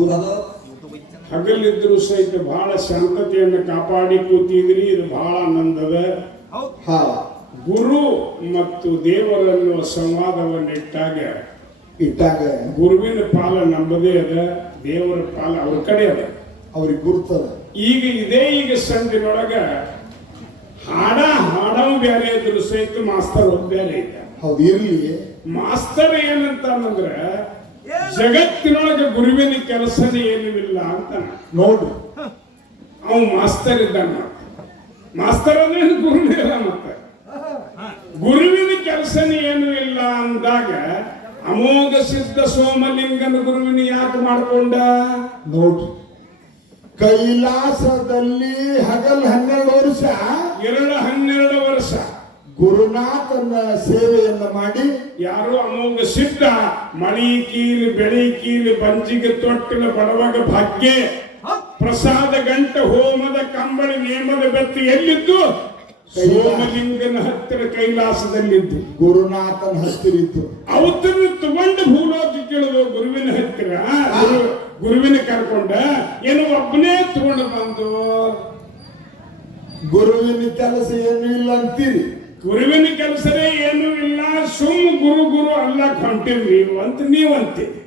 ಹೌದು. ಹಗಲಿದ್ರು ಸಹಿತ ಬಹಳ ಶಾಂತತೆಯನ್ನು ಕಾಪಾಡಿ ಕೂತಿದ್ರಿ. ಇದು ಬಹಳ ಆನಂದದ. ಹಾ, ಗುರು ಮತ್ತು ದೇವರನ್ನು ಸಂವಾದವನ್ನಿಟ್ಟಾಗ ಗುರುವಿನ ಪಾಲ ನಮ್ಮದೇ ಅದ, ದೇವರ ಪಾಲ ಅವ್ರ ಕಡೆ ಅದ, ಅವ್ರಿಗೆ ಗುರುತದ. ಈಗ ಸಂಧಿನೊಳಗ ಹಾಡೋ ಬೇರೆ ಇದ್ರು ಸಹಿತ ಮಾಸ್ತರ್ ಒಂದು ಬೇರೆ ಇದ್ದ. ಹೌದು, ಇರ್ಲಿ. ಮಾಸ್ತರ್ ಏನಂತ ಅಂದ್ರೆ ಜಗತ್ತಿನೊಳಗೆ ಗುರುವಿನ ಕೆಲಸನೇ ಏನೂ ಇಲ್ಲ ಅಂತ ನೋಡ್ರಿ. ಅವ್ ಮಾಸ್ತರ್ ಇದ್ದಾನ. ಮಾಸ್ತರ್ ಅಂದ್ರೆ ಗುರುವಿನ ಮತ್ತೆ ಗುರುವಿನ ಕೆಲಸನೇ ಏನೂ ಇಲ್ಲ ಅಂದಾಗ ಅಮೋಘ ಸಿದ್ಧ ಸೋಮಲಿಂಗನ ಗುರುವಿನ ಯಾಕೆ ಮಾಡ್ಕೊಂಡ ನೋಡ್ರಿ. ಕೈಲಾಸದಲ್ಲಿ ಹಗಲ್ 12 ವರ್ಷ 12 ವರ್ಷ ಗುರುನಾಥನ ಸೇವೆಯನ್ನ ಮಾಡಿ ಯಾರು ಅಮೋಘ ಸಿದ್ಧ ಮಳಿ ಕೀಲಿ ಬೆಳಿ ಕೀಲಿ ಬಂಜಿಗೆ ತೊಟ್ಟಿನ ಬಡವಾಗ ಭಾಗ್ಯ ಪ್ರಸಾದ ಗಂಟ ಹೋಮದ ಕಂಬಳಿ ನೇಮದ ಬೆತ್ತಿ ಎಲ್ಲಿದ್ದು ಸೋಮಲಿಂಗನ ಹತ್ತಿರ ಕೈಲಾಸದಲ್ಲಿದ್ದು ಗುರುನಾಥನ ಹತ್ತಿರಿದ್ದು. ಅವತ್ತನ್ನು ತಗೊಂಡು ಭೂಲೋಕಕ್ಕೆ ಕೇಳಿದ್ರು ಗುರುವಿನ ಹತ್ತಿರ. ಗುರುವಿನ ಕರ್ಕೊಂಡ ಏನು ಒಬ್ಬನೇ ತಗೊಂಡು ಬಂದು ಗುರುವಿನ ಕೆಲಸ ಏನು ಇಲ್ಲ ಅಂತೀರಿ. ಗುರುವಿನ ಕೆಲಸನೇ ಏನೂ ಇಲ್ಲ, ಸುಮ್ ಗುರು ಅಲ್ಲ ಹೊಂಟಿವಿ ಅಂತ ನೀವಂತೀರಿ.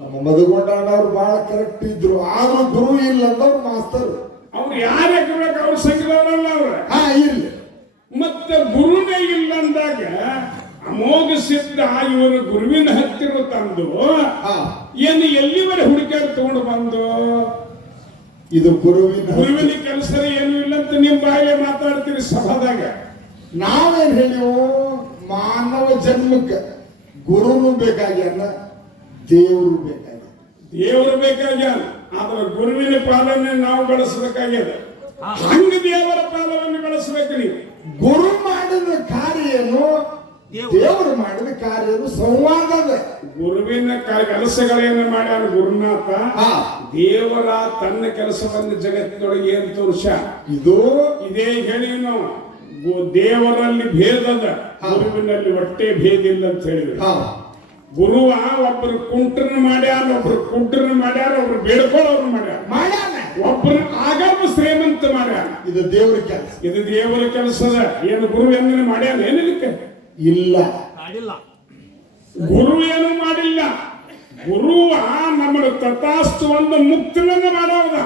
ನಮ್ಮ ಮಧುಗೊಂಡವ್ರು ಬಹಳ ಕರೆಕ್ಟ್ ಇದ್ರು, ಆದ್ರೂ ಗುರು ಇಲ್ಲ ಅಂದವ್ರು ಮಾಸ್ತರ್. ಅವ್ರು ಯಾರು ಅವ್ರ ಸಂಘದವರಲ್ಲ ಅವ್ರ. ಇರ್ಲಿ. ಮತ್ತೆ ಗುರುನೇ ಇಲ್ಲ ಅಂದಾಗ ಅಮೋಘ ಸಿದ್ಧ ಇವರು ಗುರುವಿನ ಹತ್ತಿರ ತಂದು ಏನು ಎಲ್ಲಿವರೆ ಹುಡುಕಾಡಿ ತಗೊಂಡು ಬಂದು ಇದು ಗುರುವಿನ ಕೆಲಸ ಏನು ಇಲ್ಲ ಅಂತ ನಿಮ್ ಬಾಯಿಲೆ ಮಾತಾಡ್ತೀರಿ ಸಭಾದಾಗ. ನಾವೇನ್ ಹೇಳಿವು, ಮಾನವ ಜನ್ಮಕ್ಕೆ ಗುರುನು ಬೇಕಾಗ್ಯಾನ, ದೇವರು ಬೇಕಾಗ್ಯಾನ. ಆದ್ರೆ ಗುರುವಿನ ಪಾಲನೆ ನಾವು ಬಳಸಬೇಕಾಗ್ಯದ. ಹಂಗ ದೇವರ ಪಾಲವನ್ನು ಬಳಸಬೇಕು ನೀವು. ಗುರು ಮಾಡಿದ ಕಾರ್ಯ ಏನು, ದೇವರು ಮಾಡಿದ ಕಾರ್ಯ ಏನು, ಸಂವಾದದ. ಗುರುವಿನ ಕೆಲಸಗಳೇನು ಮಾಡ್ಯಾನ ಗುರುನಾಥ. ದೇವರ ತನ್ನ ಕೆಲಸವನ್ನು ಜಗತ್ತಿನೊಳಗೆ ಏನ್ ತೋರ್ಸ ಇದೇ ಹೇಳಿ ನಾವು. ದೇವರಲ್ಲಿ ಭೇದದ, ಗುರುವಿನಲ್ಲಿ ಒಟ್ಟೆ ಭೇದ ಇಲ್ಲ ಅಂತ ಹೇಳಿದ್ರು. ಗುರುವ ಒಬ್ಬರು ಕುಂಟ್ರನ್ನ ಮಾಡ್ಯಾರ, ಒಬ್ರು ಕುಂಟ್ರನ್ನ ಮಾಡ್ಯಾರ, ಒಬ್ರು ಬೇಡ್ಕೊಳ್ಳೋರು ಮಾಡ್ಯಾರ, ಒಬ್ಬರು ಆಗಮ ಶ್ರೀಮಂತ ಮಾಡ್ಯಾರ. ಇದು ದೇವರ ಕೆಲಸ, ಇದು ದೇವರ ಕೆಲಸದ. ಏನು ಗುರು ಏನೇನು ಮಾಡ್ಯಾರ ಏನಿದಕ್ಕೆ ಇಲ್ಲ. ಗುರು ಏನು ಮಾಡಿಲ್ಲ. ಗುರುವ ನಮ್ಮ ತಥಾಸ್ತು ಒಂದು ಮುಕ್ತನನ್ನ ಮಾಡೋದ.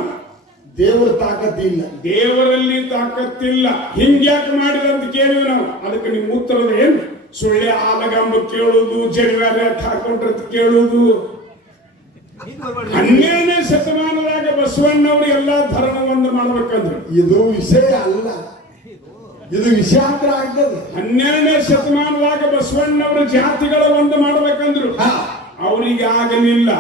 ದೇವರ ತಾಕತ್ತಿಲ್ಲ, ದೇವರಲ್ಲಿ ತಾಕತ್ತಿಲ್ಲ. ಹಿಂಗ್ಯಾಕೆ ಮಾಡಿದಂತ ಕೇಳಿವಿ ನಾವು. ಅದಕ್ಕೆ ನಿಮ್ಮ ಉತ್ತರದ ಏನು? ಸುಳ್ಳೆ ಆಲಗಂಬ ಕೇಳುವುದು, ಜರಿವಾರ ಹಾಕೊಂಡ್ರ ಕೇಳುವುದು. 12ನೇ ಶತಮಾನದಾಗ ಬಸವಣ್ಣವರು ಎಲ್ಲಾ ಧರ್ಮವನ್ನು ಮಾಡ್ಬೇಕಂದ್ರು. ಇದು ವಿಷಯ ಅಲ್ಲ, ಇದು ವಿಷಯಾಂತರ ಆಗ್ತದೆ. 12ನೇ ಶತಮಾನದಾಗ ಬಸವಣ್ಣವರು ಜಾತಿಗಳ ಒಂದು ಮಾಡ್ಬೇಕಂದ್ರು. ಅವರಿಗೆ ಆಗಲಿಲ್ಲ.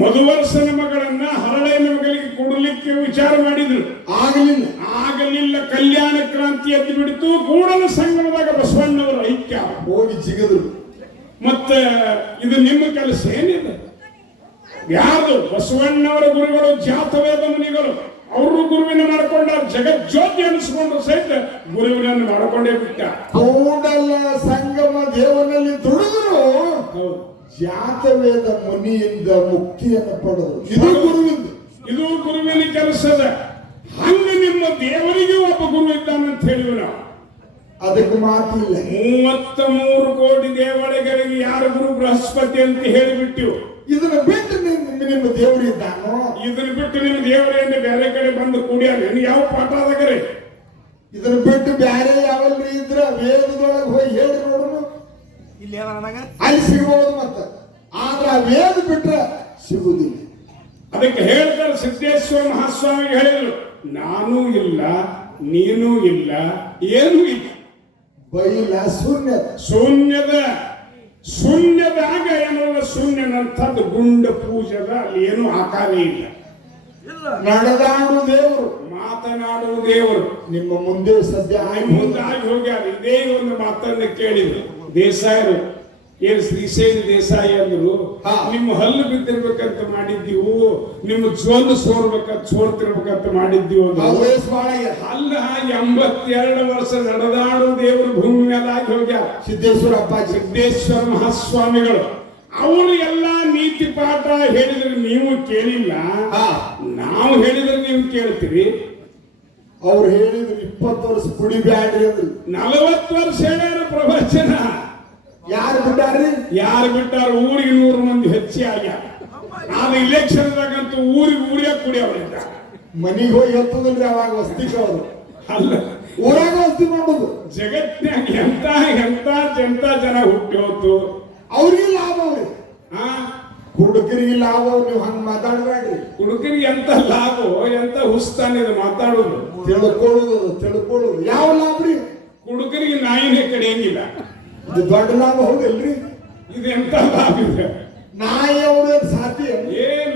ಮಧುವರ್ಷನ ಮಗಳನ್ನ ಹರಳೆಯ ಮಗಳಿಗೆ ಕೊಡಲಿಕ್ಕೆ ವಿಚಾರ ಮಾಡಿದ್ರು, ಆಗಲಿಲ್ಲ. ಕಲ್ಯಾಣ ಕ್ರಾಂತಿ ಎದ್ದು ಬಿಡಿತು. ಕೂಡಲ ಸಂಗಮದಾಗ ಬಸವಣ್ಣವರ ಐಕ್ಯ ಹೋಗಿ ಜಿಗಿದ್ರು. ಮತ್ತೆ ಇದು ನಿಮ್ಮ ಕೆಲಸ ಏನಿದೆ? ಯಾರು ಬಸವಣ್ಣವರ ಗುರುಗಳು ಜಾತವೇದ ಮುನಿಗಳು, ಅವರು ಗುರುವಿನ ಮಾಡ್ಕೊಂಡ ಜಗಜ್ಯೋತಿ ಅನಿಸ್ಕೊಂಡ್ರು ಸಹಿತ ಗುರುವಿನನ್ನು ಮಾಡಿಕೊಂಡೇ ಬಿಟ್ಟ. ಕೂಡಲ ಸಂಗಮ ದೇವನಲ್ಲಿ ದುಡಿದ್ರು, ಜಾತವೇದ ಮುನಿಯಿಂದ ಮುಕ್ತಿಯನ್ನು ಪಡೆದರು. ಇದು ಗುರುವಿನ ಕೆಲಸದ. ಹಂಗ ನಿಮ್ಮ ದೇವರಿಗೆ ಒಬ್ಬ ಗುರು ಇದ್ದಾನಂತ ಹೇಳಿವಿ ನಾವು. ಅದಕ್ಕೆ ಮಾತಿಲ್ಲ. 33 ಕೋಟಿ ದೇವಳಿಗಳಿಗೆ ಯಾರು ಗುರು? ಬೃಹಸ್ಪತಿ ಅಂತ ಹೇಳಿಬಿಟ್ಟಿವು. ಇದನ್ನ ಬಿಟ್ಟು ನಿಮ್ಮ ದೇವರು ಇದ್ದಾನೋ? ಇದನ್ನ ಬಿಟ್ಟು ನಿಮ್ಮ ದೇವರೇನು ಬೇರೆ ಕಡೆ ಬಂದು ಕೂಡಿಯಾರ? ಯಾವ ಪಾಠದಾಗರೆ ಇದನ್ನ ಬಿಟ್ಟು ಬೇರೆ ಯಾವಲ್ರಿ ಇದ್ರ ವೇದದೊಳಗೆ ಹೋಗಿ ಹೇಳಿ ನೋಡೋಣ, ಅಲ್ಲಿ ಸಿಗಬಹುದು. ಮತ್ತೆ ಆದ್ರ ವೇದ ಬಿಟ್ರೆ ಸಿಗುದಿಲ್ಲ. ಅದಕ್ಕೆ ಹೇಳ್ತಾರೆ ಸಿದ್ದೇಶ್ವರ ಮಹಾಸ್ವಾಮಿ ಹೇಳಿದ್ರು, ನಾನೂ ಇಲ್ಲ, ನೀನೂ ಇಲ್ಲ, ಏನೂ ಇಲ್ಲ. ಬೈಲ ಶೂನ್ಯದಾಗ ಏನಲ್ಲ, ಶೂನ್ಯನಂಥದ್ದು ಗುಂಡ ಪೂಜದ. ಅಲ್ಲಿ ಏನೂ ಆಕಾರ ಇಲ್ಲ. ನಡೆದಾಡು ದೇವರು, ಮಾತನಾಡುವ ದೇವರು ನಿಮ್ಮ ಮುಂದೆ ಸದ್ಯ ಮುಂದಾಗಿ ಹೋಗ್ಯಾರ. ಇದೇ ಒಂದು ಮಾತನ್ನ ಕೇಳಿದ್ರು ದೇಸಾಯರು. ಏನು ಶ್ರೀಶೈಲ ದೇಸಾಯಿ ಅಂದ್ರು, ನಿಮ್ಮ ಹಲ್ಲು ಬಿದ್ದಿರ್ಬೇಕಂತ ಮಾಡಿದ್ದೀವು, ನಿಮ್ಮ ಜೋಲು ಸೋರ್ತಿರ್ಬೇಕಂತ ಮಾಡಿದ್ದೀವಿ. ಅಲ್ಲ, 82 ವರ್ಷ ನಡೆದಾಡು ದೇವರು ಭೂಮಿ ಮೇಲೆ ಆಗಿ ಹೋಗ್ಯಾರ. ಸಿದ್ದೇಶ್ವರ ಅಪ್ಪಾಜಿ, ಸಿದ್ದೇಶ್ವರ ಮಹಾಸ್ವಾಮಿಗಳು ಅವರು ಎಲ್ಲ ನೀತಿ ಪಾಠ ಹೇಳಿದ್ರೆ ನೀವು ಕೇಳಿಲ್ಲ, ಹಾ. ನಾವು ಹೇಳಿದ್ರೆ ನೀವು ಕೇಳ್ತೀರಿ. ಅವ್ರು ಹೇಳಿದ್ರು 20 ವರ್ಷ ಕುಡಿಬ್ಯಾಡ್ರಿ ಅಂದ್ರು. 40 ವರ್ಷ ಹೇಳ್ಯಾರ ಪ್ರವಚನ. ಯಾರು ಬಿಟ್ಟಾರ್ರಿ? ಯಾರು ಬಿಟ್ಟಾರ? ಊರಿಗೆ 100 ಮಂದಿ ಹೆಚ್ಚಿ ಆಗ್ಯಾರ. ಆದ್ರೆ ಇಲೆಕ್ಷನ್ದಾಗಂತೂ ಊರಿಗೆ ಕುಡಿಯೋರಿದ್ದ. ಮನಿಗೆ ಹೋಗಿ ಎತ್ತದ್ರಿ ಅವಾಗ ವಸ್ತಿಕ ಅವರು ಅಲ್ಲ, ಊರಾಗ ವಸ್ತಿ ಮಾಡೋದು. ಜಗತ್ನ್ಯಾಗ ಎಂತ ಎಂತ ಜನ ಹುಟ್ಟಿ ಹೋತು. ಅವ್ರಿಗೆ ಲಾಭ ಅವ್ರಿ, ಆ ಹುಡುಗರಿಗೆ ಲಾಭ. ನೀವು ಹಂಗ ಮಾತಾಡ್ಬೇಡ್ರಿ. ಹುಡುಗರಿಗೆ ಎಂತ ಲಾಭ, ಎಂತ ಹುಸ್ತಾನ ಇದು ಮಾತಾಡೋದು. ತಿಳ್ಕೊಳ್ಳೋದು ಯಾವ ಲಾಭ ರೀ? ಹುಡುಗರಿಗೆ ನಾಯಿನೇ ಕಡಿಯಂಗಿಲ್ಲ. ಇದು ದೊಡ್ಡ ಲಾಭ ಹೌದಿಲ್ರಿ? ಇದು ಎಂತ ಲಾಭ ಇದೆ? ನಾಯಿ ಅವ್ರ ಸಾಧ್ಯ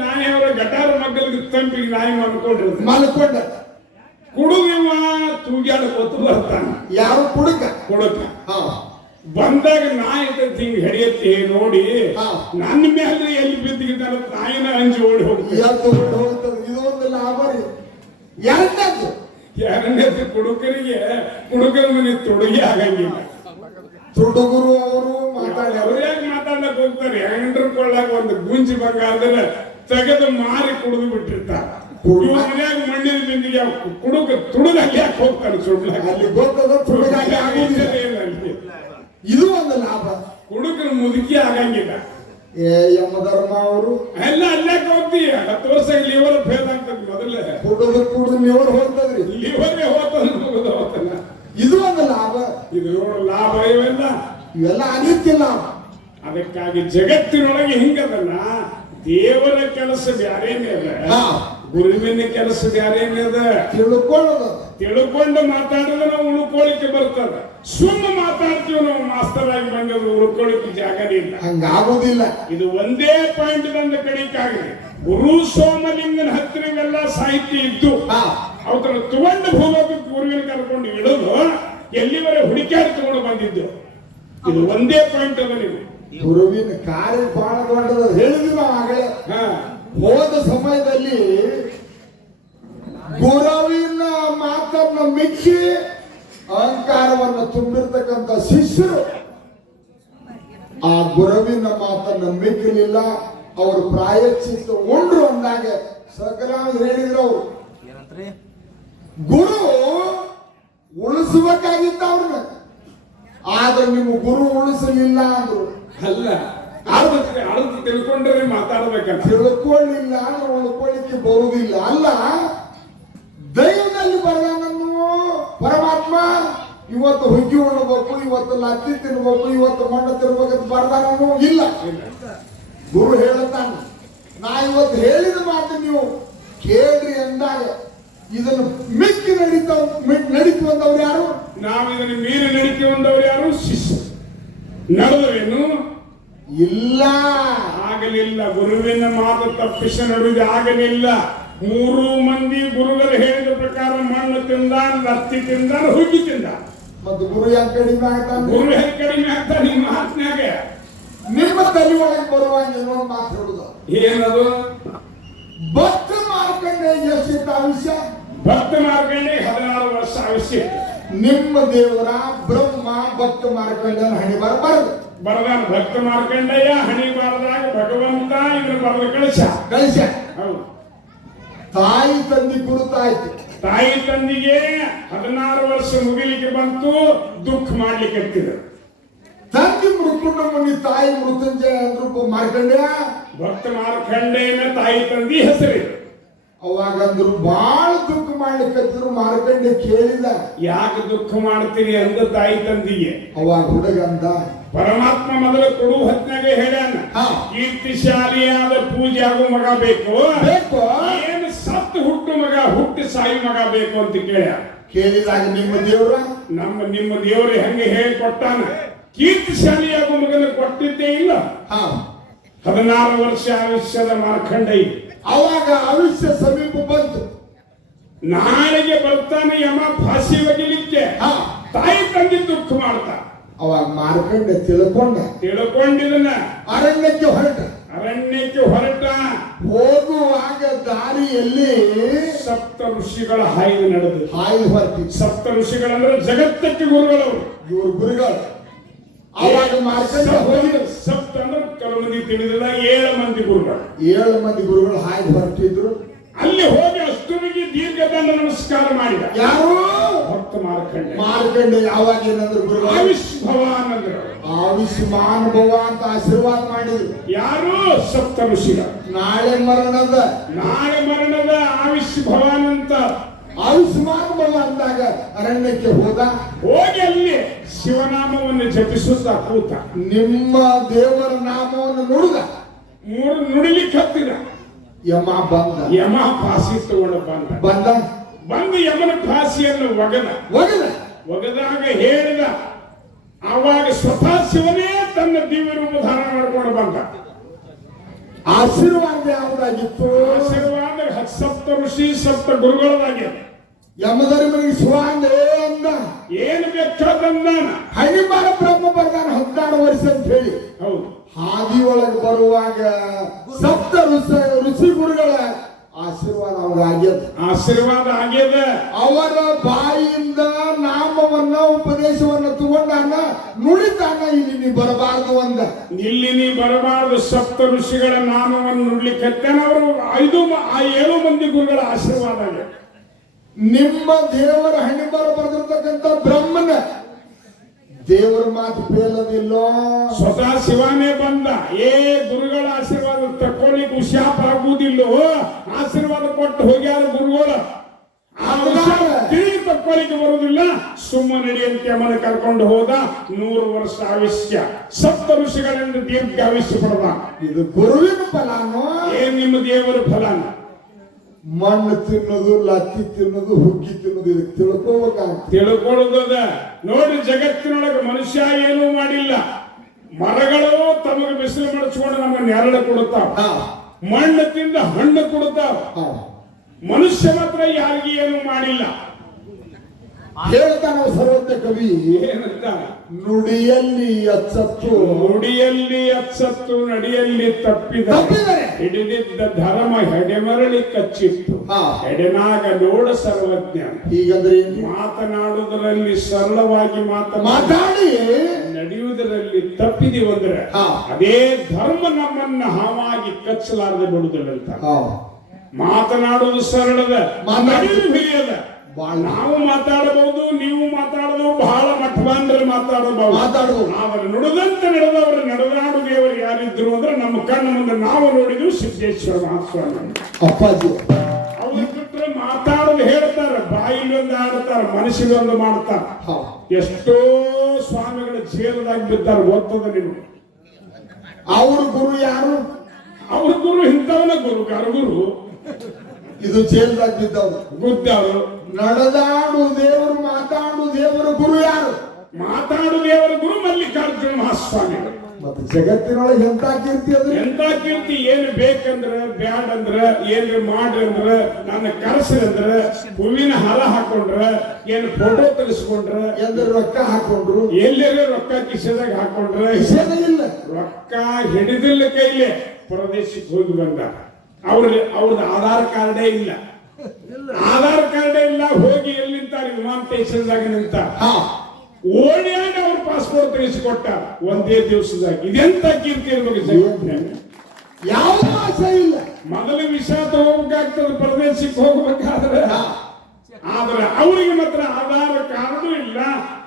ನಾಯಿ ಅವರ ಗಟಾರ ಮಗ್ಗಲಿಗೆ ತಂಪಿಗೆ ನಾಯಿ ಮಾಡ್ಕೊಂಡಿರ್ತಾರೆ. ಮಲ್ಕೊಂಡ ಕುಡುಗಿವ ತೂಗ್ಯಾಡ ಕೊತ್ತು ಬರ್ತಾನ. ಯಾವ ಕುಡುಕ? ಬಂದಾಗ ನಾಯಿ ಹಿಂಗ್ ಹೆಡಿಯತ್ತಿ ನೋಡಿ ಹಾ. ನನ್ನ ಮೇಲೆ ಎಲ್ಲಿ ಬಿದ್ದಿದ್ದಾನ ನಾಯಿನ ಅಂಜಿ ಓಡಿ ಹೋಗ್ತದೆ. ಇದು ಒಂದು ಲಾಭ ರೀ. ಎರಡನೇದು ಕುಡುಕರಿಗೆ ಕುಡುಕರ ಮನೆ ತುಡುಗಿ ಆಗಂಗಿಲ್ಲ. ತುಡುಗರು ಅವರು ಅವ್ರು ಯಾಕೆ ಮಾತಾಡಕ್ ಹೋಗ್ತಾರೆ? ಹೆಂಡ್ರ ಕೊಳ್ಳಾಗ ಒಂದು ಗುಂಜಿ ಬಂಗಾರದಲ್ಲಿ ತೆಗೆದು ಮಾರಿ ಕುಡಿದು ಬಿಟ್ಟಿರ್ತಾರೆ. ಮನ್ಯಾಗ ಮಣ್ಣಿನ ಬಿಂದಿಗೆ ಕುಡುಕ ತುಡುಗಲ್ಲಿ ಯಾಕೆ ಹೋಗ್ತಾರೆ? ಸುಡ್ಲಾಗ ಅಲ್ಲಿ ಗೊತ್ತದ ಇದು ಒಂದು ಲಾಭ. ಕುಡುಕನ ಮುದುಕಿ ಆಗಂಗಿಲ್ಲ. ಯಮಧರ್ಮ ಅವರು ಎಲ್ಲ ಅಲ್ಲಾಕ ಹೋಗ್ತೀಯ. 10 ವರ್ಷ ಲಿವರ್ ಫೇಲ್ ಆಗ್ತದೆ. ಮೊದಲೇ ಕುಡುದು ಲಿವರ್ ಹೋಗ್ತದ್ರಿ. ಲಿವರ್ಗೆ ಹೋಗ್ತದ. ಇದು ಒಂದು ಲಾಭ. ಇದು ನೋಡು ಲಾಭ. ಇವೆಲ್ಲ ಅನಿತ್ಯ ಲಾಭ. ಅದಕ್ಕಾಗಿ ಜಗತ್ತಿನೊಳಗೆ ಹಿಂಗದಲ್ಲ, ದೇವರ ಕೆಲಸ ಬ್ಯಾರೇನೇ ಅದ, ಗುರುವಿನ ಕೆಲಸ ಬ್ಯಾರೇನೇ ಅದ. ತಿಳ್ಕೊಂಡು ಮಾತಾಡಿದ್ರೆ ನಾವು ಉಳ್ಕೊಳ್ಳಿಕ್ಕೆ ಬರ್ತದ. ಸುಮ್ಮನೆ ಮಾತಾಡ್ತೀವಿ ನಾವು, ಮಾಸ್ತರ್ ಆಗಿ ಬಂದದ್ದು ಉಳ್ಕೊಳ್ಳಿಕ್ಕೆ ಜಾಗನೇ ಇಲ್ಲ. ಹಂಗಾಗುದಿಲ್ಲ. ಇದು ಒಂದೇ ಪಾಯಿಂಟ್ ಬಂದ ಕಡಿಕಾಗಿದೆ. ಗುರು ಸೋಮಲಿಂಗನ ಹತ್ತಿರ ಇವೆಲ್ಲ ಸಾಹಿತ್ಯ ಇದ್ದು ಅವ್ರನ್ನ ತಗೊಂಡು ಹೋಗೋದಕ್ಕೆ ಗುರುವಿನ ಕರ್ಕೊಂಡು ಇಡೋದು ಎಲ್ಲಿವರೆ ಹುಡುಕಾಡಿ ತಗೊಂಡು ಬಂದಿದ್ದು. ಇದು ಒಂದೇ ಪಾಯಿಂಟ್ ಅದ. ನೀವು ಗುರುವಿನ ಕಾರ್ಯ ಬಹಳ ದೊಡ್ಡದ ಹೇಳಿದ್ವಿ ನಾವು ಆಗಲೇ. ಹೋದ ಸಮಯದಲ್ಲಿ ಗುರುವಿನ ಮಾತನ್ನ ಮಿಕ್ಕಿ ಅಹಂಕಾರವನ್ನು ತುಂಬಿರ್ತಕ್ಕಂಥ ಶಿಷ್ಯರು ಆ ಗುರುವಿನ ಮಾತನ್ನ ಮಿಕ್ಕಲಿಲ್ಲ. ಅವರು ಪ್ರಾಯಶ್ಚಿತ್ತ ಉಂಡ್ರು ಅಂದಾಗ ಸಕಲ ಹೇಳಿದ್ರು. ಅವರು ಗುರು ಉಳಿಸಬೇಕಾಗಿತ್ತ ಅವ್ರನ್ನ, ಆದ್ರೆ ನಿಮ್ಮ ಗುರು ಉಳಿಸಲಿಲ್ಲ ಅಂದ್ರು. ಅಲ್ಲ, ಅರ್ಧ ತಿಳ್ಕೊಂಡ್ರೆ ಮಾತಾಡ್ಬೇಕಂತ. ತಿಳ್ಕೊಳ್ಳಿಲ್ಲ ಅಂದ್ರೆ ಉಳ್ಕೊಳ್ಳಿಕ್ಕೆ ಬರುವುದಿಲ್ಲ. ಅಲ್ಲ, ದೈವದಲ್ಲಿ ಬರದಾನನ್ನು ಪರಮಾತ್ಮ ಇವತ್ತು ಹುಗ್ಗಿ ಉಣ್ಬೇಕು, ಇವತ್ತು ಲತ್ತಿ ತಿನ್ಬೇಕು, ಇವತ್ತು ಮಣ್ಣು ತಿನ್ಬೇಕಂತ ಬರದಾನನು ಇಲ್ಲ. ಗುರು ಹೇಳುತ್ತಾನೆ, ನಾ ಇವತ್ತು ಹೇಳಿದ ಮಾತು ನೀವು ಕೇಳ್ರಿ ಅಂದಾಗ ಇದನ್ನು ಮಿಕ್ಕಿ ನಡೀತು ಬಂದವ್ರು ಯಾರು? ನಾವು ಇದನ್ನು ಮೀರಿ ನಡೀತೀವಿ ಬಂದವ್ರು ಯಾರು? ಶಿಷ್ಯ. ನಡೆದ್ರೇನು? ಇಲ್ಲ, ಆಗಲಿಲ್ಲ. ಗುರುವಿನ ಮಾತು ತಪ್ಪಿಸಿ ನಡೆದು ಆಗಲಿಲ್ಲ. 3 ಮಂದಿ ಗುರುಗಳು ಹೇಳಿದ ಪ್ರಕಾರ ಮಣ್ಣು ತಿಂದ, ಲತ್ತಿ ತಿಂದ, ಹುಗ್ಗಿ ತಿಂದ. ಮತ್ತು ಗುರು ಯಾಕೆ ಕಡಿಮೆ ಆಗ್ತಾನೆ? ಗುರು ಹೇಗೆ ಕಡಿಮೆ ಆಗ್ತಾನೆ? ನಿಮ್ಮ ಮಾತಿನಾಗ ನಿಮ್ಮ ತಲೆ ಒಳಗೆ ಬರುವಾಗ ಇನ್ನೊಂದು ಮಾತು ಹೇಳುದು. ಏನದು? ಭಕ್ತ ಮಾರ್ಕಂಡೆ ಎಷ್ಟಿತ್ತು ಆಯುಷ್ಯ? ಭಕ್ತ ಮಾರ್ಕಂಡೆ 16 ವರ್ಷ ಆಯುಷ್ಯ. ನಿಮ್ಮ ದೇವರ ಬ್ರಹ್ಮ ಭಕ್ತ ಮಾರ್ಕಂಡನ ಹಣಿ ಬರಬಾರದು. ಬರದಾನ ಭಕ್ತ ಮಾರ್ಕಂಡಯ್ಯ ಹಣಿ ಬಾರದಾಗ ಭಗವಂತ ಇದನ್ನು ಬರೆದು ಕಳಿಸ. ಹೌದು. ತಾಯಿ ತಂದಿ ಗುರುತಾಯ್ತು. ತಾಯಿ ತಂದಿಗೆ 16 ವರ್ಷ ಮುಗಿಲಿಕ್ಕೆ ಬಂತು, ದುಃಖ ಮಾಡ್ಲಿಕ್ಕೆ ಹತ್ತಿದ್ರು. ತಂದಿ ಮೃತ್ಯುಂಡ ಮುನಿ, ತಾಯಿ ಮೃತ್ಯುಂಜಯ ಅಂದ್ರು ಮಾರ್ಕಂಡ್ಯ. ಭಕ್ತ ಮಾರ್ಕಂಡೇಯನ ತಾಯಿ ತಂದಿ ಹೆಸರಿದೆ. ಅವಾಗಂದ್ರು ಬಹಳ ದುಃಖ ಮಾಡ್ಲಿಕ್ಕೆ ಹತ್ತಿದ್ರು. ಮಾರ್ಕಂಡ್ಯ ಕೇಳಿದ, ಯಾಕೆ ದುಃಖ ಮಾಡ್ತೀರಿ ಅಂದ ತಾಯಿ ತಂದಿಗೆ. ಅವಾಗ ಹುಡುಗಂದ, ಪರಮಾತ್ಮ ಮೊದಲು ಕೊಡು ಹೊತ್ನಾಗೆ ಹೇಳ್ಯಾನ, ಕೀರ್ತಿಶಾಲಿಯಾದ ಪೂಜೆ ಆಗೋ ಮಗ ಬೇಕು. ಏನು ಸತ್ತು ಹುಟ್ಟು ಮಗ, ಹುಟ್ಟಿ ಸಾಯಿ ಮಗ ಬೇಕು ಅಂತ ಕೇಳಿದಾಗ ನಿಮ್ಮ ದೇವರು ಹೆಂಗೆ ಹೇಳಿ ಕೊಟ್ಟಾನ? ಕೀರ್ತಿಶಾಲಿಯಾಗೋ ಮಗನ ಕೊಟ್ಟಿದ್ದೇ ಇಲ್ಲ. 16 ವರ್ಷ ಆಯುಷ್ಯದ ಮಾರ್ಕಂಡಯ್ಯ. ಅವಾಗ ಆಯುಷ್ಯ ಸಮೀಪ ಬಂತು. ನಾಳೆಗೆ ಬರ್ತಾನೆ ಯಮ ಫಾಸಿ ಒಗಿಲಿಕ್ಕೆ. ತಾಯಿ ತಂದೆ ದುಃಖ ಮಾಡ್ತಾ. ಅವಾಗ ಮಾರ್ಕಂಡ ತಿಳ್ಕೊಂಡಿದನ ಅರಣ್ಯಕ್ಕೆ ಹೊರಟ. ಹೋಗುವಾಗ ದಾರಿಯಲ್ಲಿ ಸಪ್ತ ಋಷಿಗಳ ಹಾಯ್ದು ನಡೆದು ಹೊರಟಿ. ಸಪ್ತ ಋಷಿಗಳಂದ್ರೆ ಜಗತ್ತಕ್ಕೆ ಗುರುಗಳವರು. ಇವರು ಗುರುಗಳು. ಅವಾಗ ಮಾರ್ಕಂಡ ಹೋಗಿ ಸಪ್ತ ಅಂದ್ರೆ ಕೆಲವು ಮಂದಿ ತಿಳಿದಿಲ್ಲ 7 ಮಂದಿ ಗುರುಗಳು 7 ಮಂದಿ ಗುರುಗಳು ಹಾಯ್ದು ಹೊರಟಿದ್ರು. ಅಲ್ಲಿ ಹೋಗಿ ಅಷ್ಟುರಿಗೆ ದೀರ್ಘದಂಡ ನಮಸ್ಕಾರ ಮಾಡಿದ. ಯಾರು? ಭಕ್ತ ಮಾರ್ಕಂಡ. ಮಾರ್ಕಂಡ ಯಾವಾಗ ಏನಂದ್ರು ಗುರುಗಳು? ಆಯುಷ್ಮಾನ್ ಅಂದ್ರು. ಆಯುಷ್ಮಾನ್ ಭವ ಅಂತ ಆಶೀರ್ವಾದ ಮಾಡಿದ್ರು. ಯಾರು? ಸಪ್ತ ಋಷಿಗಳು. ನಾಳೆ ಮರಣದ ಆಯುಷ್ಭವಾನ್ ಅಂತ ಆಯುಷ್ಮಾನ್ ಭವ ಅಂದಾಗ ಅರಣ್ಯಕ್ಕೆ ಹೋಗಿ ಅಲ್ಲಿ ಶಿವನಾಮವನ್ನು ಜಪಿಸುತ್ತಾ ಕೂತ. ನಿಮ್ಮ ದೇವರ ನಾಮವನ್ನು ನುಡಿದ. ನುಡಿಲಿಕ್ಕೆ ಹತ್ತಿದ. ಯಮ ಫಾಸಿ ತಗೊಂಡು ಬಂದು ಯಮನ ಫಾಸಿಯನ್ನು ಒಗದಾಗ ಹೇಳಿದ. ಆವಾಗ ಸ್ವತಃ ಶಿವನೇ ತನ್ನ ದಿವ್ಯ ರೂಪ ಧಾರಣ ಮಾಡಿಕೊಂಡು ಬಂದ. ಆಶೀರ್ವಾದ ಯಾವುದಾಗಿತ್ತು? ಆಶೀರ್ವಾದ ಸಪ್ತ ಋಷಿ ಸಪ್ತ ಗುರುಗಳದಾಗ್ಯ. ಯಮಧರ್ಮನಿಗೆ ಸ್ವಾಂಗ ಅಂದ. ಏನು ಬೇಕಾದಂದಾನ ಹಣಿಮಾರ ಬ್ರಹ್ಮ ಬರ್ದಾನ 16 ವರ್ಷ ಅಂತ ಹೇಳಿ. ಹೌದು. ಹಾದಿ ಒಳಗೆ ಬರುವಾಗ ಸಪ್ತ ಋಷಿ ಗುರುಗಳ ಆಶೀರ್ವಾದ ಆಗ್ಯದ. ಅವರ ಬಾಯಿಯಿಂದ ನಾಮವನ್ನ ಉಪದೇಶವನ್ನ ತಗೊಂಡಾನ, ನುಡಿತಾನ. ಇಲ್ಲಿ ನೀ ಬರಬಾರದು ಅಂದ. ಇಲ್ಲಿ ನೀ ಬರಬಾರದು. ಸಪ್ತ ಋಷಿಗಳ ನಾಮವನ್ನು ನುಡ್ಲಿಕ್ಕೆ ಅವರು 7 ಮಂದಿ ಗುರುಗಳ ಆಶೀರ್ವಾದ ಆಗ್ಯದ. ನಿಮ್ಮ ದೇವರ ಹಣಿಬಾರ ಬರೆದಿರ್ತಕ್ಕಂಥ ಬ್ರಹ್ಮನ ದೇವರ ಮಾತು ಬೇಲದಿಲ್ಲೋ. ಸ್ವತಃ ಶಿವನೇ ಬಂದ. ಗುರುಗಳ ಆಶೀರ್ವಾದ ತಕ್ಕೊಳ್ಳಿಕ್ಕೆ ಹುಷಾಪ್ ಆಗುವುದಿಲ್ಲೋ. ಆಶೀರ್ವಾದ ಕೊಟ್ಟು ಹೋಗ್ಯಾರ ಗುರುಗಳು. ತಿರುಗಿ ತಕ್ಕೊಳ್ಳಿಕ್ಕೆ ಬರುವುದಿಲ್ಲ. ಸುಮ್ಮನೆ ನಡೆಯಂತೆ ಯಮನ ಕರ್ಕೊಂಡು ಹೋದ. 100 ವರ್ಷ ಆಯುಷ್ಯ. ಸಪ್ತ ಋಷಿಗಳಿಂದ ದೀರ್ಘ ಆಯುಷ್ಯ ಪಡೆದ. ಇದು ಗುರುವಿನ ಫಲಾನೋ? ನಿಮ್ಮ ದೇವರ ಫಲಾನ? ಮಣ್ಣು ತಿನ್ನೋದು, ಲತ್ತಿ ತಿನ್ನೋದು, ಹುಗ್ಗಿ ತಿನ್ನೋದು, ಇದಕ್ಕೆ ತಿಳ್ಕೊಳ್ಳೋದ. ನೋಡಿ, ಜಗತ್ತಿನೊಳಗೆ ಮನುಷ್ಯ ಏನೂ ಮಾಡಿಲ್ಲ. ಮರಗಳು ತಮಗೆ ಬಿಸಿಲು ಮಡಚ್ಕೊಂಡು ನಮಗೆ ನೆರಳು ಕೊಡುತ್ತಾವ. ಮಣ್ಣು ತಿಂದ ಹಣ್ಣು ಕೊಡುತ್ತಾವ. ಮನುಷ್ಯ ಮಾತ್ರ ಯಾರಿಗೆ ಏನು ಮಾಡಿಲ್ಲ. ಹೇಳ್ತಾನ ಸರ್ವಜ್ಞ ಕವಿ ಏನಂತ? ನುಡಿಯಲ್ಲಿ ಅಚ್ಚತ್ತು ನಡಿಯಲ್ಲಿ ತಪ್ಪಿದ ಹಿಡಿದಿದ್ದ ಧರ್ಮ ಹೆಡೆಮರಳಿ ಕಚ್ಚಿತ್ತು. ಹೆಡೆನಾಗ ನೋಡ ಸರ್ವಜ್ಞ. ಹೀಗಂದ್ರೆ ಮಾತನಾಡುವುದರಲ್ಲಿ ಸರಳವಾಗಿ ಮಾತಾಡಿ ನಡೆಯುವುದರಲ್ಲಿ ತಪ್ಪಿದೀವಂದ್ರೆ ಅದೇ ಧರ್ಮ ನಮ್ಮನ್ನ ಹಾವಾಗಿ ಕಚ್ಚಲಾರದೆ ಬಿಡುವುದಿಲ್ಲ ಅಂತ. ಮಾತನಾಡುವುದು ಸರಳದ, ನಡೆಯುವುದು ಹಿರಿಯದ. ನಾವು ಮಾತಾಡಬಹುದು, ನೀವು ಮಾತಾಡಬಹುದು, ಬಹಳ ಮಠಬಾಂಧರು ಮಾತಾಡಬಹುದು. ಆದರೆ ನುಡಿದಂತೆ ನಡೆದವರು ನಡೆದಾಡು ದೇವರು ಯಾರಿದ್ರು ಅಂದ್ರೆ ನಮ್ಮ ಕಣ್ಣು ಮುಂದೆ ನಾವು ನೋಡಿದ್ವಿ ಸಿದ್ದೇಶ್ವರ ಮಹಾಸ್ವಾಮಿ ಅಪ್ಪಾಜಿ. ಅವ್ರು ಬಿಟ್ಟರೆ ಮಾತಾಡೋದು ಹೇಳ್ತಾರೆ, ಬಾಯಿಲೊಂದು ಆಡ್ತಾರ, ಮನಸ್ಸಿಲೊಂದು ಮಾಡ್ತಾರ. ಎಷ್ಟೋ ಸ್ವಾಮಿಗಳ ಜೇಲದಾಗ ಬಿದ್ದಾರೆ, ಗೊತ್ತದ ನಿಮ್ಗೆ. ಅವ್ರ ಗುರು ಯಾರು? ಅವ್ರ ಗುರು ಇಂಥವನ ಗುರು, ಗುರು ಇದು ಜೇಲ್ದಾಗ ಬಿದ್ದವ್ರು ಗುದ್ದವರು. ನಡೆದಾಡು ದೇವರು, ಮಾತಾಡು ದೇವರ ಗುರು ಯಾರು? ಮಾತಾಡು ದೇವರ ಗುರು ಮಲ್ಲಿಕಾರ್ಜುನ ಮಹಾಸ್ವಾಮಿ. ಮತ್ತೆ ಜಗತ್ತಿನೊಳಗೆ ಎಂತ ಕೀರ್ತಿ ಅಂದ್ರೆ? ಎಂತ ಕೀರ್ತಿ? ಏನು ಬೇಕಂದ್ರ ಬ್ಯಾಡಂದ್ರ ಏನ್ರಿ ಮಾಡ್ರಿ ಅಂದ್ರ, ನನ್ನ ಕರೆಸಿದ್ರ, ಹೂವಿನ ಹಾರ ಹಾಕೊಂಡ್ರ, ಏನು ಫೋಟೋ ತೆಗೆಸ್ಕೊಂಡ್ರ, ಎಂದ್ರೆ ರೊಕ್ಕ ಹಾಕೊಂಡ್ರು, ಎಲ್ಲರೂ ರೊಕ್ಕ ಕಿಸೆದಾಗ ಹಾಕೊಂಡ್ರ, ಇಲ್ಲ ರೊಕ್ಕ ಹಿಡಿದಿಲ್ಲ ಕೈಲಿ ಪ್ರದೇಶಕ್ಕೆ ಹೋಗಿ ಬಂದ. ಅವ್ರದ್ದು ಆಧಾರ್ ಕಾರ್ಡೇ ಇಲ್ಲ. ಹೋಗಿ ಎಲ್ಲಿ ನಿಂತಾರೆ? ವಿಮಾನ ಸ್ಟೇಷನ್ದಾಗ ನಿಂತ. ಓಡಿಯಾಗ ಅವ್ರ ಪಾಸ್ಪೋರ್ಟ್ ತೆಗೆಸಿಕೊಟ್ಟ ಒಂದೇ ದಿವಸದಾಗ. ಇದೆಂತ ಕೀರ್ತಿ ಇರ್ಬೇಕು? ಯಾವ ಆಸೆ ಇಲ್ಲ. ಮೊದಲು ವಿಷಯ ತಗೋಬೇಕಾಗ್ತದೆ ಪ್ರದೇಶಕ್ಕೆ ಹೋಗ್ಬೇಕಾದ್ರೆ. ಆದ್ರೆ ಅವರಿಗೆ ಮಾತ್ರ ಆಧಾರ್ ಕಾರ್ಡು ಇಲ್ಲ,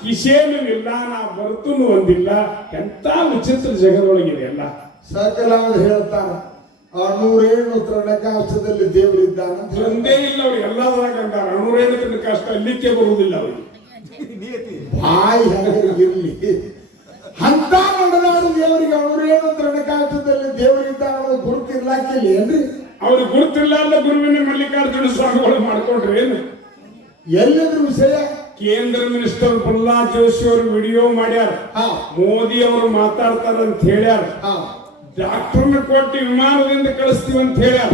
ಕಿಸೇನು ಇಲ್ಲ, ನಾ ಬರ್ತೂ ಒಂದಿಲ್ಲ. ಎಂತ ವಿಚಿತ್ರ ಜಗದೊಳಗಿದೆ ಎಲ್ಲ. ಸಕಲ ಹೇಳ್ತಾರ 107 ತೃಣಕಾಷ್ಟದಲ್ಲಿ ದೇವರಿದ್ದಾನಂತ. ಒಂದೇ ಇಲ್ಲ ಅವ್ರು ಎಲ್ಲದಾಗ ಅಂತಾರ. 107 ತೃಣಕಾಷ್ಟ ಅಲ್ಲಿಕ್ಕೆ ಬರುವುದಿಲ್ಲ ಅವ್ರಿಗೆ. ಬಾಯಿ ಇರ್ಲಿ ಅಂತ ನಡೆದಾಡು ದೇವರಿಗೆ 107 ತೃಣಕಾಷ್ಟದಲ್ಲಿ ದೇವರಿದ್ದಾನ ಅನ್ನೋದು ಗುರುತಿರ್ಲಾಕಿಲ್ಲ ಏನ್ರಿ? ಅವ್ರಿಗೆ ಗುರುತಿರ್ಲಾರ್ದ ಗುರುವಿನ ಮಲ್ಲಿಕಾರ್ಜುನ ಸ್ವಾಮಿಗಳು ಮಾಡ್ಕೊಂಡ್ರಿ ಏನು? ಎಲ್ಲಿದ್ರು ವಿಷಯ? ಕೇಂದ್ರ ಮಿನಿಸ್ಟರ್ ಪ್ರಹ್ಲಾದ್ ಜೋಶಿ ಅವರು ವಿಡಿಯೋ ಮಾಡ್ಯಾರ. ಮೋದಿ ಅವರು ಮಾತಾಡ್ತಾರಂತ ಹೇಳ್ಯಾರ. ಡಾಕ್ಟರ್ನ ಕೊಟ್ಟು ವಿಮಾನದಿಂದ ಕಳಿಸ್ತೀವಿ ಅಂತ ಹೇಳ್ಯಾರ.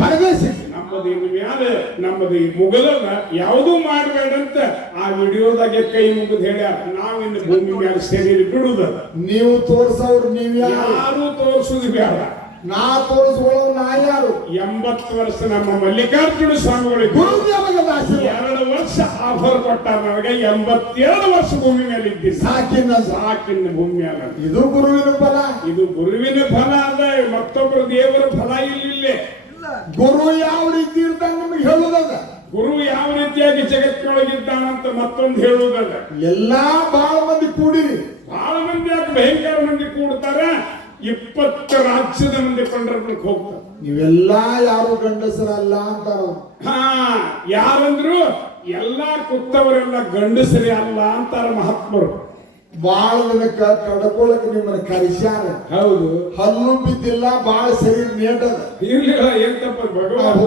ನಮ್ಮದು ಇನ್ನು ಮ್ಯಾಲೆ ನಮ್ಮದು ಈ ಮುಗಲನ್ನ ಯಾವುದೂ ಮಾಡಬೇಡಂತ ಆ ವಿಡಿಯೋದಾಗೆ ಕೈ ಮುಗಿದು ಹೇಳ್ಯಾರ. ನಾವಿನ್ನು ಭೂಮಿ ಮೇಲೆ ಸೇರಿ ಬಿಡುದ. ನೀವು ತೋರ್ಸವ್ರು, ನೀವು ಯಾರು ತೋರ್ಸುದು ಬೇಡ. ನಾ ತೋರಿಸ್ಕೊಳ್ಳೋ ನಾ ಯಾರು? 80 ವರ್ಷ ನಮ್ಮ ಮಲ್ಲಿಕಾರ್ಜುನ ಸ್ವಾಮಿಗಳು ಗುರುದೇವರ ಆಶೀರ್ವಾದ. 2 ವರ್ಷ ಆಫರ್ ಕೊಟ್ಟಾರ ನನಗೆ. 82 ವರ್ಷ ಭೂಮಿ ಮೇಲೆ ಇದ್ದೀನಿ. ಸಾಕಿನ ಭೂಮಿ ಮೇಲೆ. ಇದು ಗುರುವಿನ ಫಲ. ಇದು ಗುರುವಿನ ಫಲ ಅದ, ಮತ್ತೊಬ್ಬರು ದೇವರ ಫಲ ಇಲ್ಲಿಲ್ಲೇ. ಗುರು ಯಾವ ರೀತಿ ಇರ್ತಾನೆ ನಿಮಗೆ ಹೇಳುದದ. ಗುರು ಯಾವ ರೀತಿಯಾಗಿ ಜಗತ್ತಿನೊಳಗಿದ್ದಾನಂತ ಮತ್ತೊಂದು ಹೇಳುವುದಲ್ಲ. ಎಲ್ಲಾ ಬಹಳ ಮಂದಿ ಕೂಡಿರಿ. ಬಹಳ ಮಂದಿ ಯಾಕೆ ಭಯಂಕರ ಮಂದಿ ಕೂಡ್ತಾರ. 20 ರಾಜ್ಯದ ಮಂದಿ ಪಂಡರಪುರಕ್ಕೆ ಹೋಗ್ತಾರೆ. ನೀವೆಲ್ಲಾ ಯಾರು ಗಂಡಸರಲ್ಲ ಅಂತಾರ. ಹಾ, ಯಾರಂದ್ರು ಎಲ್ಲಾ ಕುತ್ತವರೆಲ್ಲ ಗಂಡಸರಿ ಅಲ್ಲ ಅಂತಾರ ಮಹಾತ್ಮರು. ಬಾಳ ದಿನಕ್ಕ ಕಡ್ಕೊಳಕ್ ನಿಮ್ಮನ್ನ ಕರೆಸ್ಯಾರ. ಹೌದು, ಹಲ್ಲು ಬಿದ್ದಿಲ್ಲ, ಬಾಳ ಶರೀರ ನೇಟದ. ಇರ್ಲಿಲ್ಲ ಎಂತಪ್ಪ ಭಗವಾನ್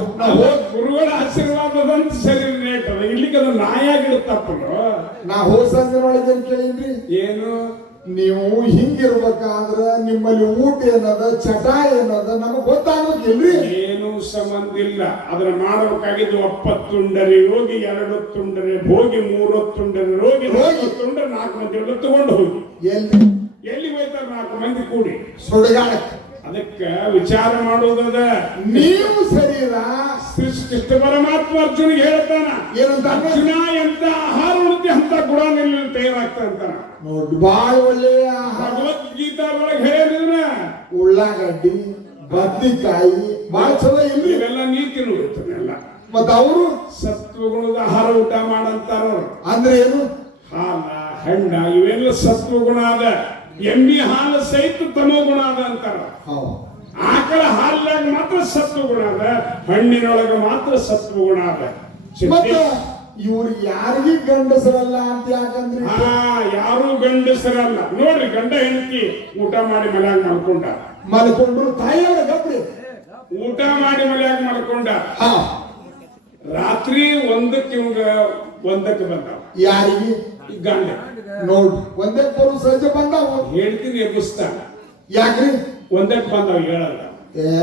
ಗುರುಗಳ ಆಶೀರ್ವಾದದಂತ ಶರೀರ ನೇಟದ. ಇಲ್ಲಿಗೆ ಅದು ನಾಯಾಗಿಡುತ್ತಪ್ಪನು. ನಾ ಹೋಸಂದಿನೊಳಗೆ ಕೇಳಿದ್ರಿ, ಏನು ನೀವು ಹಿಂಗಿರ್ಬೇಕಾದ್ರ ನಿಮ್ಮಲ್ಲಿ ಊಟ ಏನದ, ಚಟ ಏನದ ನಮಗ್ ಗೊತ್ತಾಗ್ಬೇಕಿಲ್ರಿ. ಏನು ಸಂಬಂಧ ಇಲ್ಲ. ಅದನ್ನ ಮಾಡಬೇಕಾಗಿದ್ದು 70 ತುಂಡರಿ ಹೋಗಿ 2 ತುಂಡರಿ ಹೋಗಿ 3 ತುಂಡರಿ ಹೋಗಿ 4 ತುಂಡರಿ 4 ಮಂದಿ ತಗೊಂಡು ಹೋಗಿ ಎಲ್ಲಿ ಹೋಯ್ತಾರ 4 ಮಂದಿ ಕೂಡಿ ಸುಡುಗಾಡಕ್ಕೆ. ಅದಕ್ಕೆ ವಿಚಾರ ಮಾಡೋದದ. ನೀವು ಶರೀರ ಕೃಷ್ಣ ಪರಮಾತ್ಮ ಅರ್ಜುನಿಗೆ ಹೇಳ್ತಾನ, ಏನಂತ? ಅರ್ಜುನ ಎಂತ ಆಹಾರ ಉಳಿತಿ ಅಂತ ಗುಣ ನಿನ್ನ ತಯಾರಾಗ್ತಾ ಅಂತಾನ. ನೋಡಿ, ಬಾಳ ಒಳ್ಳೆಯ ಆಹಾರ. ಭಗವದ್ಗೀತಾ ಒಳಗೆ ಹೇಳಿದ್ರ ಉಳ್ಳಾಗಡ್ಡಿ, ಬದ್ನಿಕಾಯಿ ಬಾಳ ಚಲೋ ಇಲ್ರಿ. ಇವೆಲ್ಲ ನೀತಿ ನೋಡ್ತಾನೆಲ್ಲ. ಮತ್ತ ಅವರು ಸತ್ವಗುಣದ ಆಹಾರ ಊಟ ಮಾಡಂತಾರ. ಅಂದ್ರೆ ಏನು? ಹಾಲ, ಹಣ್ಣ ಇವೆಲ್ಲ ಸತ್ವಗುಣ ಅದ. ಎಮ್ಮಿ ಹಾಲು ಸಹಿತ ತಮೋಗುಣ ಅದ ಅಂತಾರ. ಆಕಳ ಹಾಲಾಗ ಮಾತ್ರ ಸತ್ವಗುಣ ಅದ, ಹಣ್ಣಿನೊಳಗ ಮಾತ್ರ ಸತ್ವಗುಣ ಅದ. ಇವ್ರು ಯಾರಿಗೂ ಗಂಡಸರಲ್ಲ ಅಂತ ಯಾಕಂದ್ರೆ ಯಾರು ಗಂಡಸರಲ್ಲ. ನೋಡ್ರಿ, ಗಂಡ ಹೆಂಡತಿ ಊಟ ಮಾಡಿ ಮನ್ಯಾಗ ಮಲ್ಕೊಂಡ್ರು ತಾಯಿಯವ್ರ ಗಬ್ರಿ ಊಟ ಮಾಡಿ ಮನ್ಯಾಗ ಮಾಡ್ಕೊಂಡ. ರಾತ್ರಿ 1ಕ್ಕೆ ಇವಂಗ 1ಕ್ಕೆ ಬಂದಾವ. ಯಾರಿಗೆ? ಗಂಡ. ನೋಡ್, 1ಕ್ಕೆ ಬರು ಸಂಜೆ ಬಂದಾವ. ಹೇಳ್ತೀನಿ ಎಬ್ಬಿಸ್ತಾನ. ಯಾಕ್ರಿ? 1ಕ್ಕೆ ಬಂದಾವ ಹೇಳಲ್ಲ.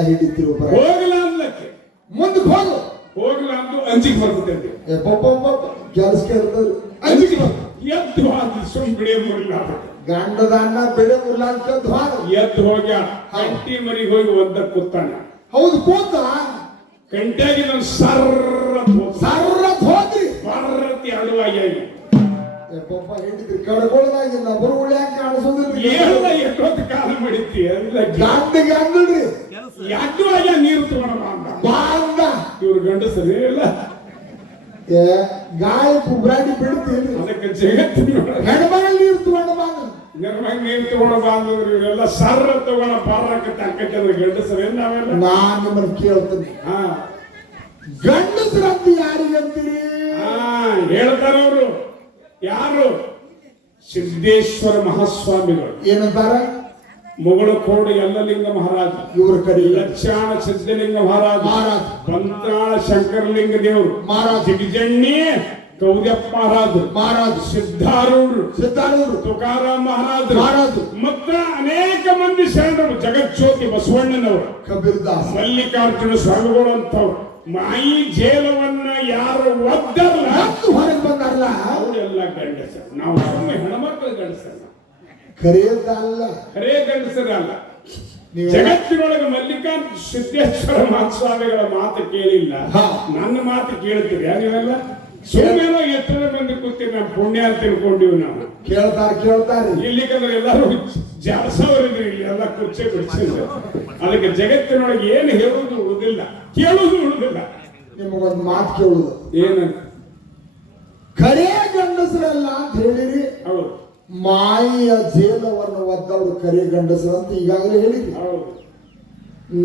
ಹಿಡಿತಿರು ಹೋಗಲ್ಲ ಅಂದ್ಲಕ್ಕೆ. ಮುಂದಕ್ಕೆ ಹೋಗು. ಹೋಗಲ್ಲ ಅಂದು ಅಂಜಿಗೆ ಬರ್ತದೆ. ಕೆಲಸ ಕೇಳ್ತದ ಅಂಜಿಗೆ ಎದ್ದು ಹಾಕಿ ಸುಮ್ ಬಿಡೇ ಮುರಿಲ್ಲ. ಗಂಡದನ್ನ ಬಿಡೆ ಮುಲ್ಲ ಅಂತ ಎದ್ದು ಹೋಗ್ಯ ಕಂಟಿ ಮರಿಗೆ ಹೋಗಿ 1ಕ್ಕೆ ಕೂತಾನ. ಹೌದು, ಕೂತ ಕಂಟ್ಯಾಗಿ ನಾನು ಸರ್ರತ್ ಹೋದ್ರಿ. ಬರ್ರತಿ ಅಡುವಾಗಿ ಹಿಡಿದ್ರಿ ಕಡ್ಕೊಳ್ದಾಗಿಲ್ಲ. ಬರು ಉಳ್ಯಾಕ ಕಾಣಿಸೋದಿಲ್ಲ. ಎಲ್ಲ ಎಷ್ಟೊತ್ತು ಕಾಲ ಮಾಡಿತಿ ಗಂಡಿಗೆ ಅಂದ್ರಿ ಅಡ್ಡುವಾಗ ನೀರು ತಗೊಂಡ ಬಾಂದ. ಇವ್ರು ಗಂಡಸರಿ ಇಲ್ಲ. ಗಾಯ ಕುಬ್ರಾಡಿ ಬಿಡ್ತೀರಿ. ಅದಕ್ಕೆ ಜಗತ್ತಿನ ಹೆಣ್ಮಗಳು ನೀರು ತಗೊಂಡ ಬಾಂದ. ನಿರ್ಮಾಗ ನೀರು ತಗೊಂಡ ಬಾಂಧವ್ರು ಇವರೆಲ್ಲ ಸರ್ರ ತಗೊಂಡ ಬಾರಕ್ಕೆ ತಕ್ಕಂದ್ರೆ ಗಂಡಸರಿ ನಾವೆಲ್ಲ. ನಾನ್ ನಿಮ್ಮನ್ನ ಕೇಳ್ತೀನಿ, ಗಂಡಸರಂತ ಯಾರಿಗಂತೀರಿ? ಹೇಳ್ತಾರ ಅವರು. ಯಾರು? ಸಿದ್ದೇಶ್ವರ ಮಹಾಸ್ವಾಮಿಗಳು. ಏನಂತಾರ? ಮುಗಳಕೋಡು ಯಲ್ಲಲಿಂಗ ಮಹಾರಾಜ, ಇವ್ರ ಕಡೆ ಲಕ್ಷಾಣ ಸಿದ್ಧಲಿಂಗ ಮಹಾರಾಜ, ಬಂತಾಳ ಶಂಕರಲಿಂಗ ದೇವರು ಮಹಾರಾಜ, ಜಿಗಜಣ್ಣಿ ಕೌದ್ಯಪ್ಪ ಮಹಾರಾಜ, ಸಿದ್ಧಾರೂಢರು, ತುಕಾರಾಮ್ ಮಹಾರಾಜ, ಮತ್ತ ಅನೇಕ ಮಂದಿ ಶರಣರು. ಜಗಜ್ಯೋತಿ ಬಸವಣ್ಣನವರು, ಕಬೀರ್ದಾಸ್, ಮಲ್ಲಿಕಾರ್ಜುನ ಸ್ವಾಮಿಗಳು ಅಂತವ್ರು. ಮಾಯಿ ಜೇಲವನ್ನ ಯಾರು ಒದ್ದಲ್ಲ ಹೊರಗೆ ಬಂದಾರಲ್ಲ ಅವರೆಲ್ಲ ಗಂಡಸರು. ನಾವು ಹೆಣ್ಮಕ್ಳು ಗಂಡಸಲ್ಲ, ಖರೇ ಗಂಡಸರಲ್ಲ. ಜಗತ್ತಿನೊಳಗೆ ಮಲ್ಲಿಕಾರ್ಜುನ ಸಿದ್ದೇಶ್ವರ ಮಹಾಸ್ವಾಮಿಗಳ ಮಾತು ಕೇಳಿಲ್ಲ, ನನ್ನ ಮಾತು ಕೇಳ್ತೀರಿ ನೀವೆಲ್ಲ? ಸುಮ್ಮನೆ ಎತ್ತರ ಮಂದಿ ಕೂತೀರಿ. ನಾವು ಪುಣ್ಯ ಅಂತ ತಿಳ್ಕೊಂಡಿವಿ. ನಾವು ಕೇಳ್ತಾರೆ ಇಲ್ಲಿಕಂದ್ರೆ ಎಲ್ಲರೂ ಜಾಸವರಿದ್ರಿ. ಇಲ್ಲಿ ಎಲ್ಲ ಕುರ್ಚೆ ಬಿಡಿಸಿದ್ರು. ಅದಕ್ಕೆ ಜಗತ್ತಿನೊಳಗೆ ಏನು ಹೇಳುವುದು ಉಳಿದಿಲ್ಲ, ಕೇಳುವುದು ಉಳಿದಿಲ್ಲ. ನಿಮಗೊಂದು ಮಾತು ಕೇಳುದು ಏನಂತ? ಖರೇ ಗಂಡಸರಲ್ಲ ಅಂತ ಹೇಳಿರಿ. ಹೌದು, ಮಾಯಿಯ ಜೇಲವನ್ನು ಒದ್ದವರು ಖರೇ ಗಂಡಸರು ಅಂತ ಈಗಾಗಲೇ ಹೇಳಿರಿ. ಹೌದು.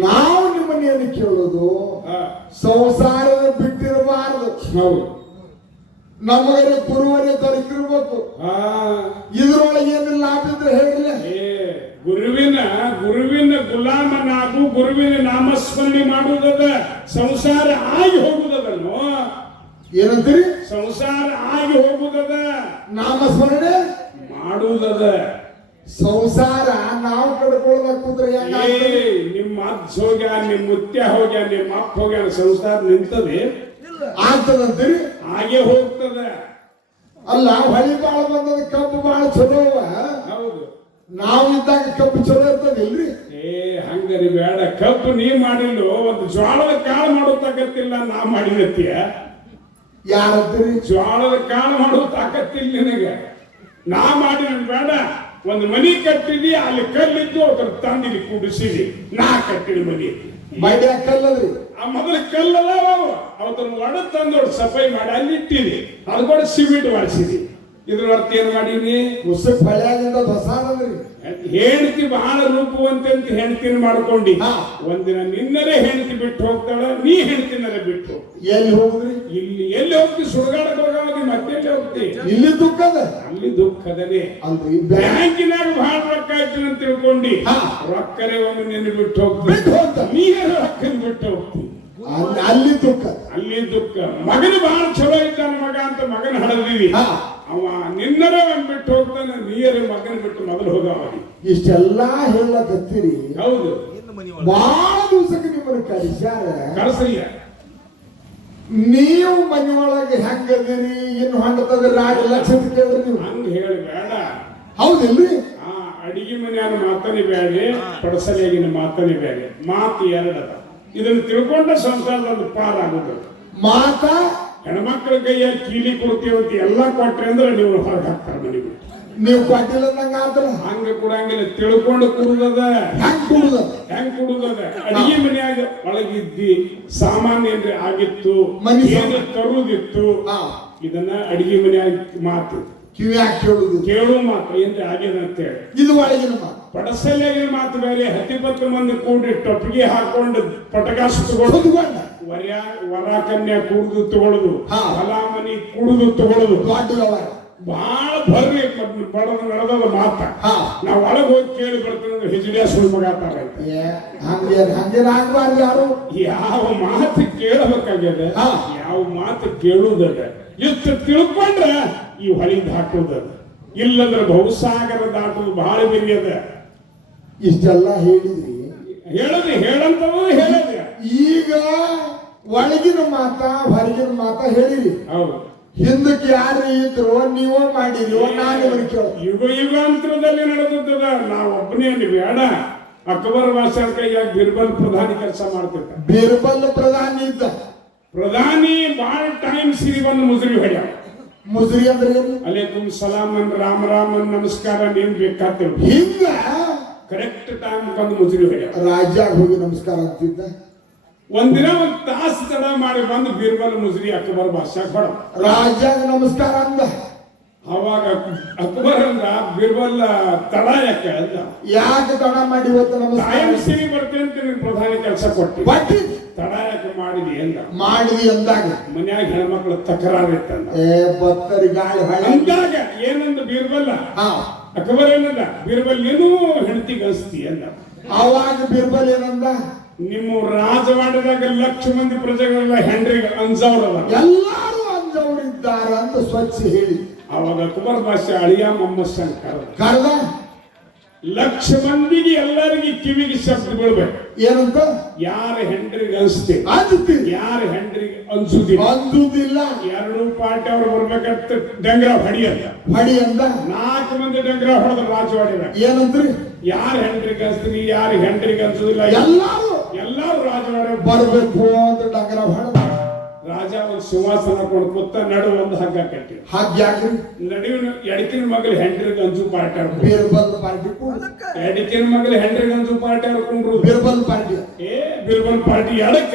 ನಾವು ನಿಮ್ಮನ್ನೇನು ಕೇಳೋದು? ಸಂಸಾರದ ಬಿಟ್ಟಿರಬಾರದು. ಹೌದು, ನಮಗೆ ಗುರುವರೇ ದೊರಕಿರ್ಬೇಕು. ಇದ್ರೊಳಗೆ ಏನು ಲಾಭ ಇದ್ರೆ ಹೇಳಿಲ್ಲ. ಗುರುವಿನ ಗುಲಾಮನಾಗು, ಗುರುವಿನ ನಾಮಸ್ಮರಣೆ ಮಾಡುವುದದ. ಸಂಸಾರ ಆಗಿ ಹೋಗುವುದನ್ನು ಏನಂತೀರಿ? ಸಂಸಾರ ಆಗಿ ಹೋಗುವುದದ, ನಾಮಸ್ಮರಣೆ ಮಾಡುವುದದ. ಸಂಸಾರ ನಾವು ಕಡ್ಕೊಳ್ಬೇಕು ಅಂದ್ರೆ ನಿಮ್ಮ ಅಜ್ಜ ಹೋಗ್ಯ, ನಿಮ್ಮ ಮುತ್ಯ ಹೋಗ್ಯ, ನಿಮ್ಮ ಅಪ್ಪ ಹೋಗ್ಯ, ಸಂಸಾರ ನಿಂತದೆ ಆಗ್ತದಂತೀರಿ? ಹಾಗೆ ಹೋಗ್ತದ. ಅಲ್ಲ, ಹೊಳಿ ಬಾಳ ಬಂದದ, ಕಬ್ಬು ಬಾಳ ಚಲೋ. ಹೌದು, ನಾವು ಇದ್ದಾಗ ಕಬ್ಬು ಚಲೋ ಇರ್ತದ ಇಲ್ರಿ? ಏ ಹಂಗರಿ ಬೇಡ. ಕಬ್ಬು ನೀ ಮಾಡಿಲ್ಲ, ಒಂದು ಜ್ವಾಳದ ಕಾಳು ಮಾಡೋ ತಾಕತ್ತಿಲ್ಲ, ನಾ ಮಾಡಿದತ್ತೀಯ. ಯಾರಂತೀರಿ? ಜ್ವಾಳದ ಕಾಳು ಮಾಡೋ ತಾಕತ್ತಿಲ್ಲ ನಿನಗೆ. ನಾ ಮಾಡಿ ಬೇಡ. ಒಂದು ಮನಿ ಕಟ್ಟಿದಿ, ಅಲ್ಲಿ ಕಲ್ಲಿದ್ದು ಅದ್ರ ತಂದಿಲಿ ಕುಡಿಸಿದಿ, ನಾ ಕಟ್ಟಿದ ಮನಿ. ಮಂಡ್ಯ ಕಲ್ಲದ್ರಿ. ಆ ಮೊದಲ ಕಲ್ಲದ ಅವತ್ತನ್ನು ಒಡ ತಂದು ಸಫಾಯಿ ಮಾಡಿ ಅಲ್ಲಿ ಇಟ್ಟಿದಿ, ಅದು ಕೂಡ ಸಿಮೆಂಟ್ ಮಾಡಿಸಿದಿ. ಇದ್ರ ಅರ್ಥ ಏನ್ ಮಾಡೀನಿ? ಉಸುಕ್ ಬಳ್ಯಾಗಿಂದ ಹೊಸಾದ್ರಿ. ಹೆಂಡತಿ ಬಹಳ ರೂಪವಂತೆ ಅಂತ ಹೆಂಡತಿನ ಮಾಡ್ಕೊಂಡಿ. ಒಂದಿನ ನಿನ್ನರೇ ಹೆಂಡತಿ ಬಿಟ್ಟು ಹೋಗ್ತಾಳ, ನೀ ಹೆಂಡತಿನರೇ ಬಿಟ್ಟು ಹೋಗ್ತಿ. ಎಲ್ಲಿ ಹೋಗುದ್ರಿ? ಇಲ್ಲಿ ಎಲ್ಲಿ ಹೋಗ್ತಿ? ಸುಡುಗಾಡಕ್ಕೆ ಹೋಗಿ ಮತ್ತೆ ಹೋಗ್ತಿ. ಇಲ್ಲಿ ದುಃಖದ, ಅಲ್ಲಿ ದುಃಖದನೇ. ಅಲ್ರಿ ಬ್ಯಾಂಕಿನಾಗ ಬಹಳ ರೊಕ್ಕ ಆಯ್ತು ಅಂತ ತಿಳ್ಕೊಂಡಿ, ರೊಕ್ಕರೇ ಒಂದು ನಿನ್ನ ಬಿಟ್ಟು ಹೋಗ್ತಿ, ನೀ ರೊಕ್ಕನ ಬಿಟ್ಟು ಹೋಗ್ತಿ. ಅಲ್ಲಿ ದುಃಖ, ಅಲ್ಲಿ ದುಃಖ. ಮಗನ ಬಹಳ ಚಲೋ ಇದ್ದಾನ ಮಗ ಅಂತ ಮಗನ ಹಡದಿವಿ, ಅವ ನಿನ್ನರೇ ಒಂದ್ ಬಿಟ್ಟು ಹೋಗ್ತಾನೆ, ನೀರೇ ಮಗನ ಬಿಟ್ಟು ಮೊದಲು ಹೋಗವ. ಇಷ್ಟೆಲ್ಲಾ ಹೇಳಕತ್ತೀರಿ. ಹೌದು, ಬಹಳ ದಿವಸಕ್ಕೆ ನಿಮ್ಮನ್ನು ಕಳಿಸ್ಯಾರ. ಕಳಿಸ್ರಿಯ. ನೀವು ಮನೆ ಒಳಗೆ ಹೆಂಗದಿರಿ, ಇನ್ನು ಹೊಂಡತದ 2 ಲಕ್ಷ ಕೇಳ್ರಿ ನೀವು. ಹಂಗ ಹೇಳಿ ಬೇಡ. ಹೌದಿಲ್ರಿ? ಅಡಿಗೆ ಮನೆಯಾನ ಮಾತನೇ ಬೇಡ, ಪಡಸಲಿಯಾಗಿನ ಮಾತನೇ ಬೇಡ. ಮಾತು ಎರಡದ. ಇದನ್ನು ತಿಳ್ಕೊಂಡ ಸಂಸಾರದ ಪಾಲಾಗುದು. ಮಾತ ಹೆಣ್ಮಕ್ಳ ಕೈಯ ಕೀಲಿ ಕೊಡ್ತೀವಂತ ಎಲ್ಲ ಕೊಟ್ರೆ ಅಂದ್ರೆ ನೀವು ಹೊರಗೆ ಹಾಕ್ತಾರ ಮನೆಗೆ. ನೀವು ಕೊಟ್ಟಿಲ್ಲ ನಂಗ ಆದ್ರ ಹಂಗ ಕೊಡಂಗಿಲ್ಲ. ತಿಳ್ಕೊಂಡು ಕುಡುದದ. ಹೆಂಗ್ ಕುಡುದ? ಹೆಂಗ್ ಕುಡುದದ? ಅಡಿಗೆ ಮನೆಯಾಗ ಒಳಗಿದ್ದಿ, ಸಾಮಾನ್ಯ ಏನ್ರಿ ಆಗಿತ್ತು, ಏನು ತರುದಿತ್ತು, ಇದನ್ನ ಅಡಿಗೆ ಮನೆಯಾಗ ಮಾತು ಕಿವ್ಯಾಗ ಕೇಳುದು, ಕೇಳು ಮಾತು ಏನ್ರಿ ಆಗ್ಯದ ಅಂತ ಹೇಳಿ. ಇದು ಒಳಗಿನ ಮಾತು. ಪಡಸಲಿಯಾಗಿನ ಮಾತು ಬೇರೆ. 10-20 ಮಂದಿ ಕೂಡಿ ಟೊಪ್ಪಿಗೆ ಹಾಕೊಂಡು ಪಟಕಾಸ ತಗೊಳ್ಳೋದು, ವರ ಕನ್ಯಾ ಕುಡಿದು ತಗೊಳ್ಳೋದು, ಹೊಲ ಮನಿ ಕುಡಿದು ತಗೊಳ್ಳೋದು, ಬಹಳ ಬರ್ರಿ ಬಡದ ನಡೆದದ ಮಾತ. ನಾವ್ ಒಳಗೆ ಹೋಗಿ ಕೇಳಿ ಬರ್ತೇವೆ, ಹಿಜಡಿಯ ಸುಳ್ಳು ಮಗ ಯಾರು ಯಾವ ಮಾತು ಕೇಳಬೇಕಾಗ್ಯದ, ಯಾವ ಮಾತು ಕೇಳುವುದದ, ಇಷ್ಟು ತಿಳ್ಕೊಂಡ್ರ ಈ ಹೊಳಿ ದಾಟುವುದದ. ಇಲ್ಲಂದ್ರೆ ಬಹುಸಾಗರ ದಾಟುವುದು ಬಹಳ ಬೆರಿಯದ. ಇಷ್ಟೆಲ್ಲ ಹೇಳಿದ್ರಿ, ಹೇಳಂತದ್ದು ಹೇಳದ. ಈಗ ಒಳಗಿನ ಮಾತ ಹೊರಗಿನ ಮಾತ ಹೇಳಿರಿ. ಹೌದು. ಹಿಂದಕ್ಕೆ ಯಾರು ಇದ್ರು ನೀವೋ ಮಾಡಿರಿ, ನಾನು ಯುಗ ಯುಗಾಂತರದಲ್ಲಿ ನಡೆದದ. ನಾವು ಒಬ್ಬನೇ ಬೇಡ. ಅಕ್ಬರ್ ಬಾದಶಾಹ ಕೈಯಾಗ ಬಿರ್ಬಲ್ ಪ್ರಧಾನಿ ಕೆಲಸ ಮಾಡ್ತಿದ್ದ. ಬಿರ್ಬಲ್ ಪ್ರಧಾನಿ ಇದ್ದ. ಪ್ರಧಾನಿ ಬಾಳ ಟೈಮ್ ಸಿರಿ ಬಂದು ಮುಸ್ರಿ ಹೊಡ್ಯ. ಮುಸ್ರಿ ಅಂದ್ರೆ ಅಲೈಕುಂ ಸಲಾಮ್ ಅನ್ ರಾಮ್ ರಾಮ್ ಅನ್ ನಮಸ್ಕಾರ ನೀನ್ ಬೇಕಾಗ್ತೇವೆ. ಹಿಂಗ ಕರೆಕ್ಟ್ ಟೈಮ್ ಬಂದು ಮುಸ್ರಿ ಹೊಡ್ಯ. ರಾಜ್ಯಾಗ ಹೋಗಿ ನಮಸ್ಕಾರ ಅಂತಿದ್ದ. ಒಂದಿನ 1 ತಾಸು ತಡ ಮಾಡಿ ಬಂದು ಬೀರ್ಬಲ್ ಮುಸ್ರಿ ಅಕ್ಬರ್ ಬಾದಶಾಹ ಕೊಡ. ರಾಜ್ಯಾಗ ನಮಸ್ಕಾರ ಅಂದ. ಅವಾಗ ಅಕ್ಬರ್ ಅಂದ, ಬೀರ್ಬಲ್ ತಡ ಯಾಕೆ ಅಂದ. ಯಾಕೆ ತಡ ಮಾಡಿ ಇವತ್ತು ನಮಸ್ಕಾರ? ಟೈಮ್ ಸಿರಿ ಬರ್ತೇನೆ ಅಂತ ನೀನು ಪ್ರಧಾನಿ ಕೆಲಸ ಕೊಟ್ಟಿ, ತಡ ಯಾಕೆ ಮಾಡಿದಿ ಅಂದ. ಮಾಡಿದಿ ಅಂದಾಗ ಮನ್ಯಾಗ ಹೆಣ್ಮಕ್ಳು ತಕರಾರು ಇತ್ತಂದ. ಬತ್ತರಿ ಗಾಳಿ ಅಂದಾಗ ಏನಂದ ಬೀರ್ಬಲ್, ಅಕ್ಬರ್ ಏನಂದ, ಬೀರ್ಬಲ್ ನೀನು ಹೆಂಡತಿಗೆ ಅನ್ಸ್ತಿ ಅಂದ. ಅವಾಗ ಬೀರ್ಬಲ್ ಏನಂದ, ನಿಮ್ಮ ರಾಜವಾಡದಾಗ 1,00,000 ಮಂದಿ ಪ್ರಜೆಗಳೆಲ್ಲ ಹೆಂಡ್ರಿಗೆ ಅಂಜವ್ರಲ್ಲ, ಎಲ್ಲಾರು ಅಂಜವ್ರಿದ್ದಾರೆ ಅಂತ ಸ್ವಚ್ಛ ಹೇಳಿ. ಅವಾಗ ಅಕ್ಬರ್ ಬಾದಶಾಹ ಅಳಿಯ ಮೊಹಮ್ಮದ್ ಕರೆದ 1,00,000 ಮಂದಿಗೆ ಎಲ್ಲರಿಗೆ ಕಿವಿಗೆ ಶಬ್ದ ಬೀಳ್ಬೇಕು. ಏನಂತ? ಯಾರ ಹೆಂಡ್ರಿಗೆ ಅನ್ಸ್ತಿ, ಯಾರ ಹೆಂಡ್ರಿಗೆ ಅನ್ಸುದಿಲ್ಲ, 2 ಪಾರ್ಟಿ ಅವ್ರು ಬರ್ಬೇಕಂತ ಡಂಗ್ರ ಹೊಡಿ ಅಂದ. 4 ಮಂದಿ ಡಂಗ್ರ ಹೊಡೆದ ರಾಜವಾಡಿದಾಗ. ಏನಂದ್ರಿ? ಯಾರ ಹೆಂಡ್ರಿಗೆ ಅನ್ಸ್ತೀರಿ, ಯಾರ ಹೆಂಡ್ರಿಗೆ ಅನ್ಸುದಿಲ್ಲ, ಎಲ್ಲಾರು ರಾಜವಾಡ ಬರ್ಬೇಕು ಅಂತ ಡಂಗ್ರ ಹೊಡೆದ. ರಾಜ ಒಂದು ಸಿಂಹಾಸನ ಕೊಂಡು ಕೂತ ನಡು ಒಂದು ಹಗ್ಗ ಕಟ್ಟಿ. ಹಾಗ್ಯಾಕ್ರಿ? ನಡುವಿನ ಎಡಕಿನ ಮಗಲು ಹೆಂಡ್ರಿಗೆ ಅಂಜು ಪಾರ್ಟಿ ಆಡ್ಕೊಂಡು, ಬೀರ್ಬಲ್ ಪಾರ್ಟಿ ಎಡಕಿನ ಮಗಲು ಹೆಂಡ್ರಿಗೆ ಅಂಜು ಪಾರ್ಟಿ ಆಡ್ಕೊಂಡ್ರು. ಬೀರ್ಬಲ್ ಪಾರ್ಟಿ ಬೀರ್ಬಲ್ ಪಾರ್ಟಿ ಎಡಕ್ಕ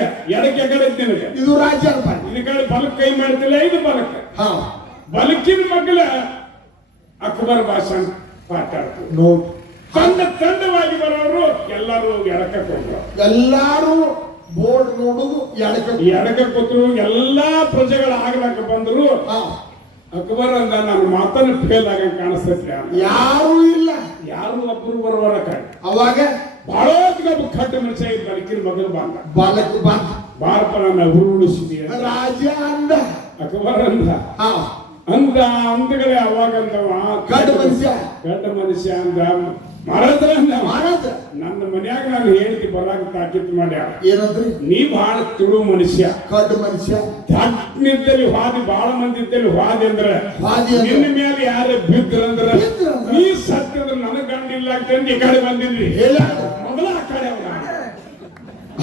ಎಕಡೆ ನಿನಗೆ. ಇದು ರಾಜ್ಯದ ಪಾರ್ಟಿ. ಈ ಕಡೆ ಬಲಕ್ ಕೈ ಮಾಡ್ತಿಲ್ಲ, ಇದು ಬಲಕ್ಕ. ಬಲಕಿನ ಮಗಲ ಅಕ್ಬರ್ ಬಾದಶಾಹ ಪಾರ್ಟಿ ಆಡ್ಕೊಂಡು ತಂಡವಾಗಿ ಬರೋರು ಎಲ್ಲರೂ ಎಡಕ್ಕೆ ಹೋಗ್ರು. ಎಲ್ಲಾರು ಬೋರ್ಡ್ ನೋಡುದು ಎಡಕ ಕೂತರು. ಎಲ್ಲಾ ಪ್ರಜೆಗಳ ಆಗ್ಲಾಕ ಬಂದ್ರು. ಅಕ್ಬರ್ ಅಂದ, ನಾನು ಮಾತನ್ನ ಫೇಲ್ ಆಗ ಕಾಣಿಸ್ತೈತಿ. ಯಾರು ಇಲ್ಲ, ಯಾರು ಒಬ್ರು ಬರುವರ ಕಾಣ್. ಅವಾಗ ಬಹಳ ಕಟ್ಟ ಮನುಷ್ಯ ಬಲಕಿನ ಮಗಲು ಬಾಲಕ್ ಬಾರಪ್ಪ ನನ್ನ ಉರುಳಿಸಿದೆ ರಾಜ ಅಂದ. ಅಕ್ಬರ್ ಅಂದ ಅಂದಗಳೇ ಅವಾಗಂದವ ಗಡ್ಡ ಮನುಷ್ಯ ಅಂದ. ಮಹಾರಾಜ ನನ್ನ ಮನ್ಯಾಗ ನಾನು ಹೇಳ್ತಿ ಬರಾಕ ತಾಕೀತು ಮಾಡ್ಯ. ಏನಂದ್ರಿ? ನೀ ಬಹಳ ತಿಳು ಮನುಷ್ಯ, ಕಡ್ಡ ಮನುಷ್ಯ. ದಟ್ಟನಿದ್ದಲ್ಲಿ ಹಾದಿ, ಬಹಳ ಮಂದಿ ಇದ್ದಲ್ಲಿ ಹಾದಿ ಅಂದ್ರ ನಿನ್ನ ಮೇಲೆ ಯಾರೇ ಬಿದ್ರಂದ್ರ ನೀ ಸತ್ಯದ ನನಗ್ ಗಂಡಿಲ್ಲ ಅಂತ ಈ ಕಡೆ ಬಂದಿದ್ರಿ. ಮೊದಲ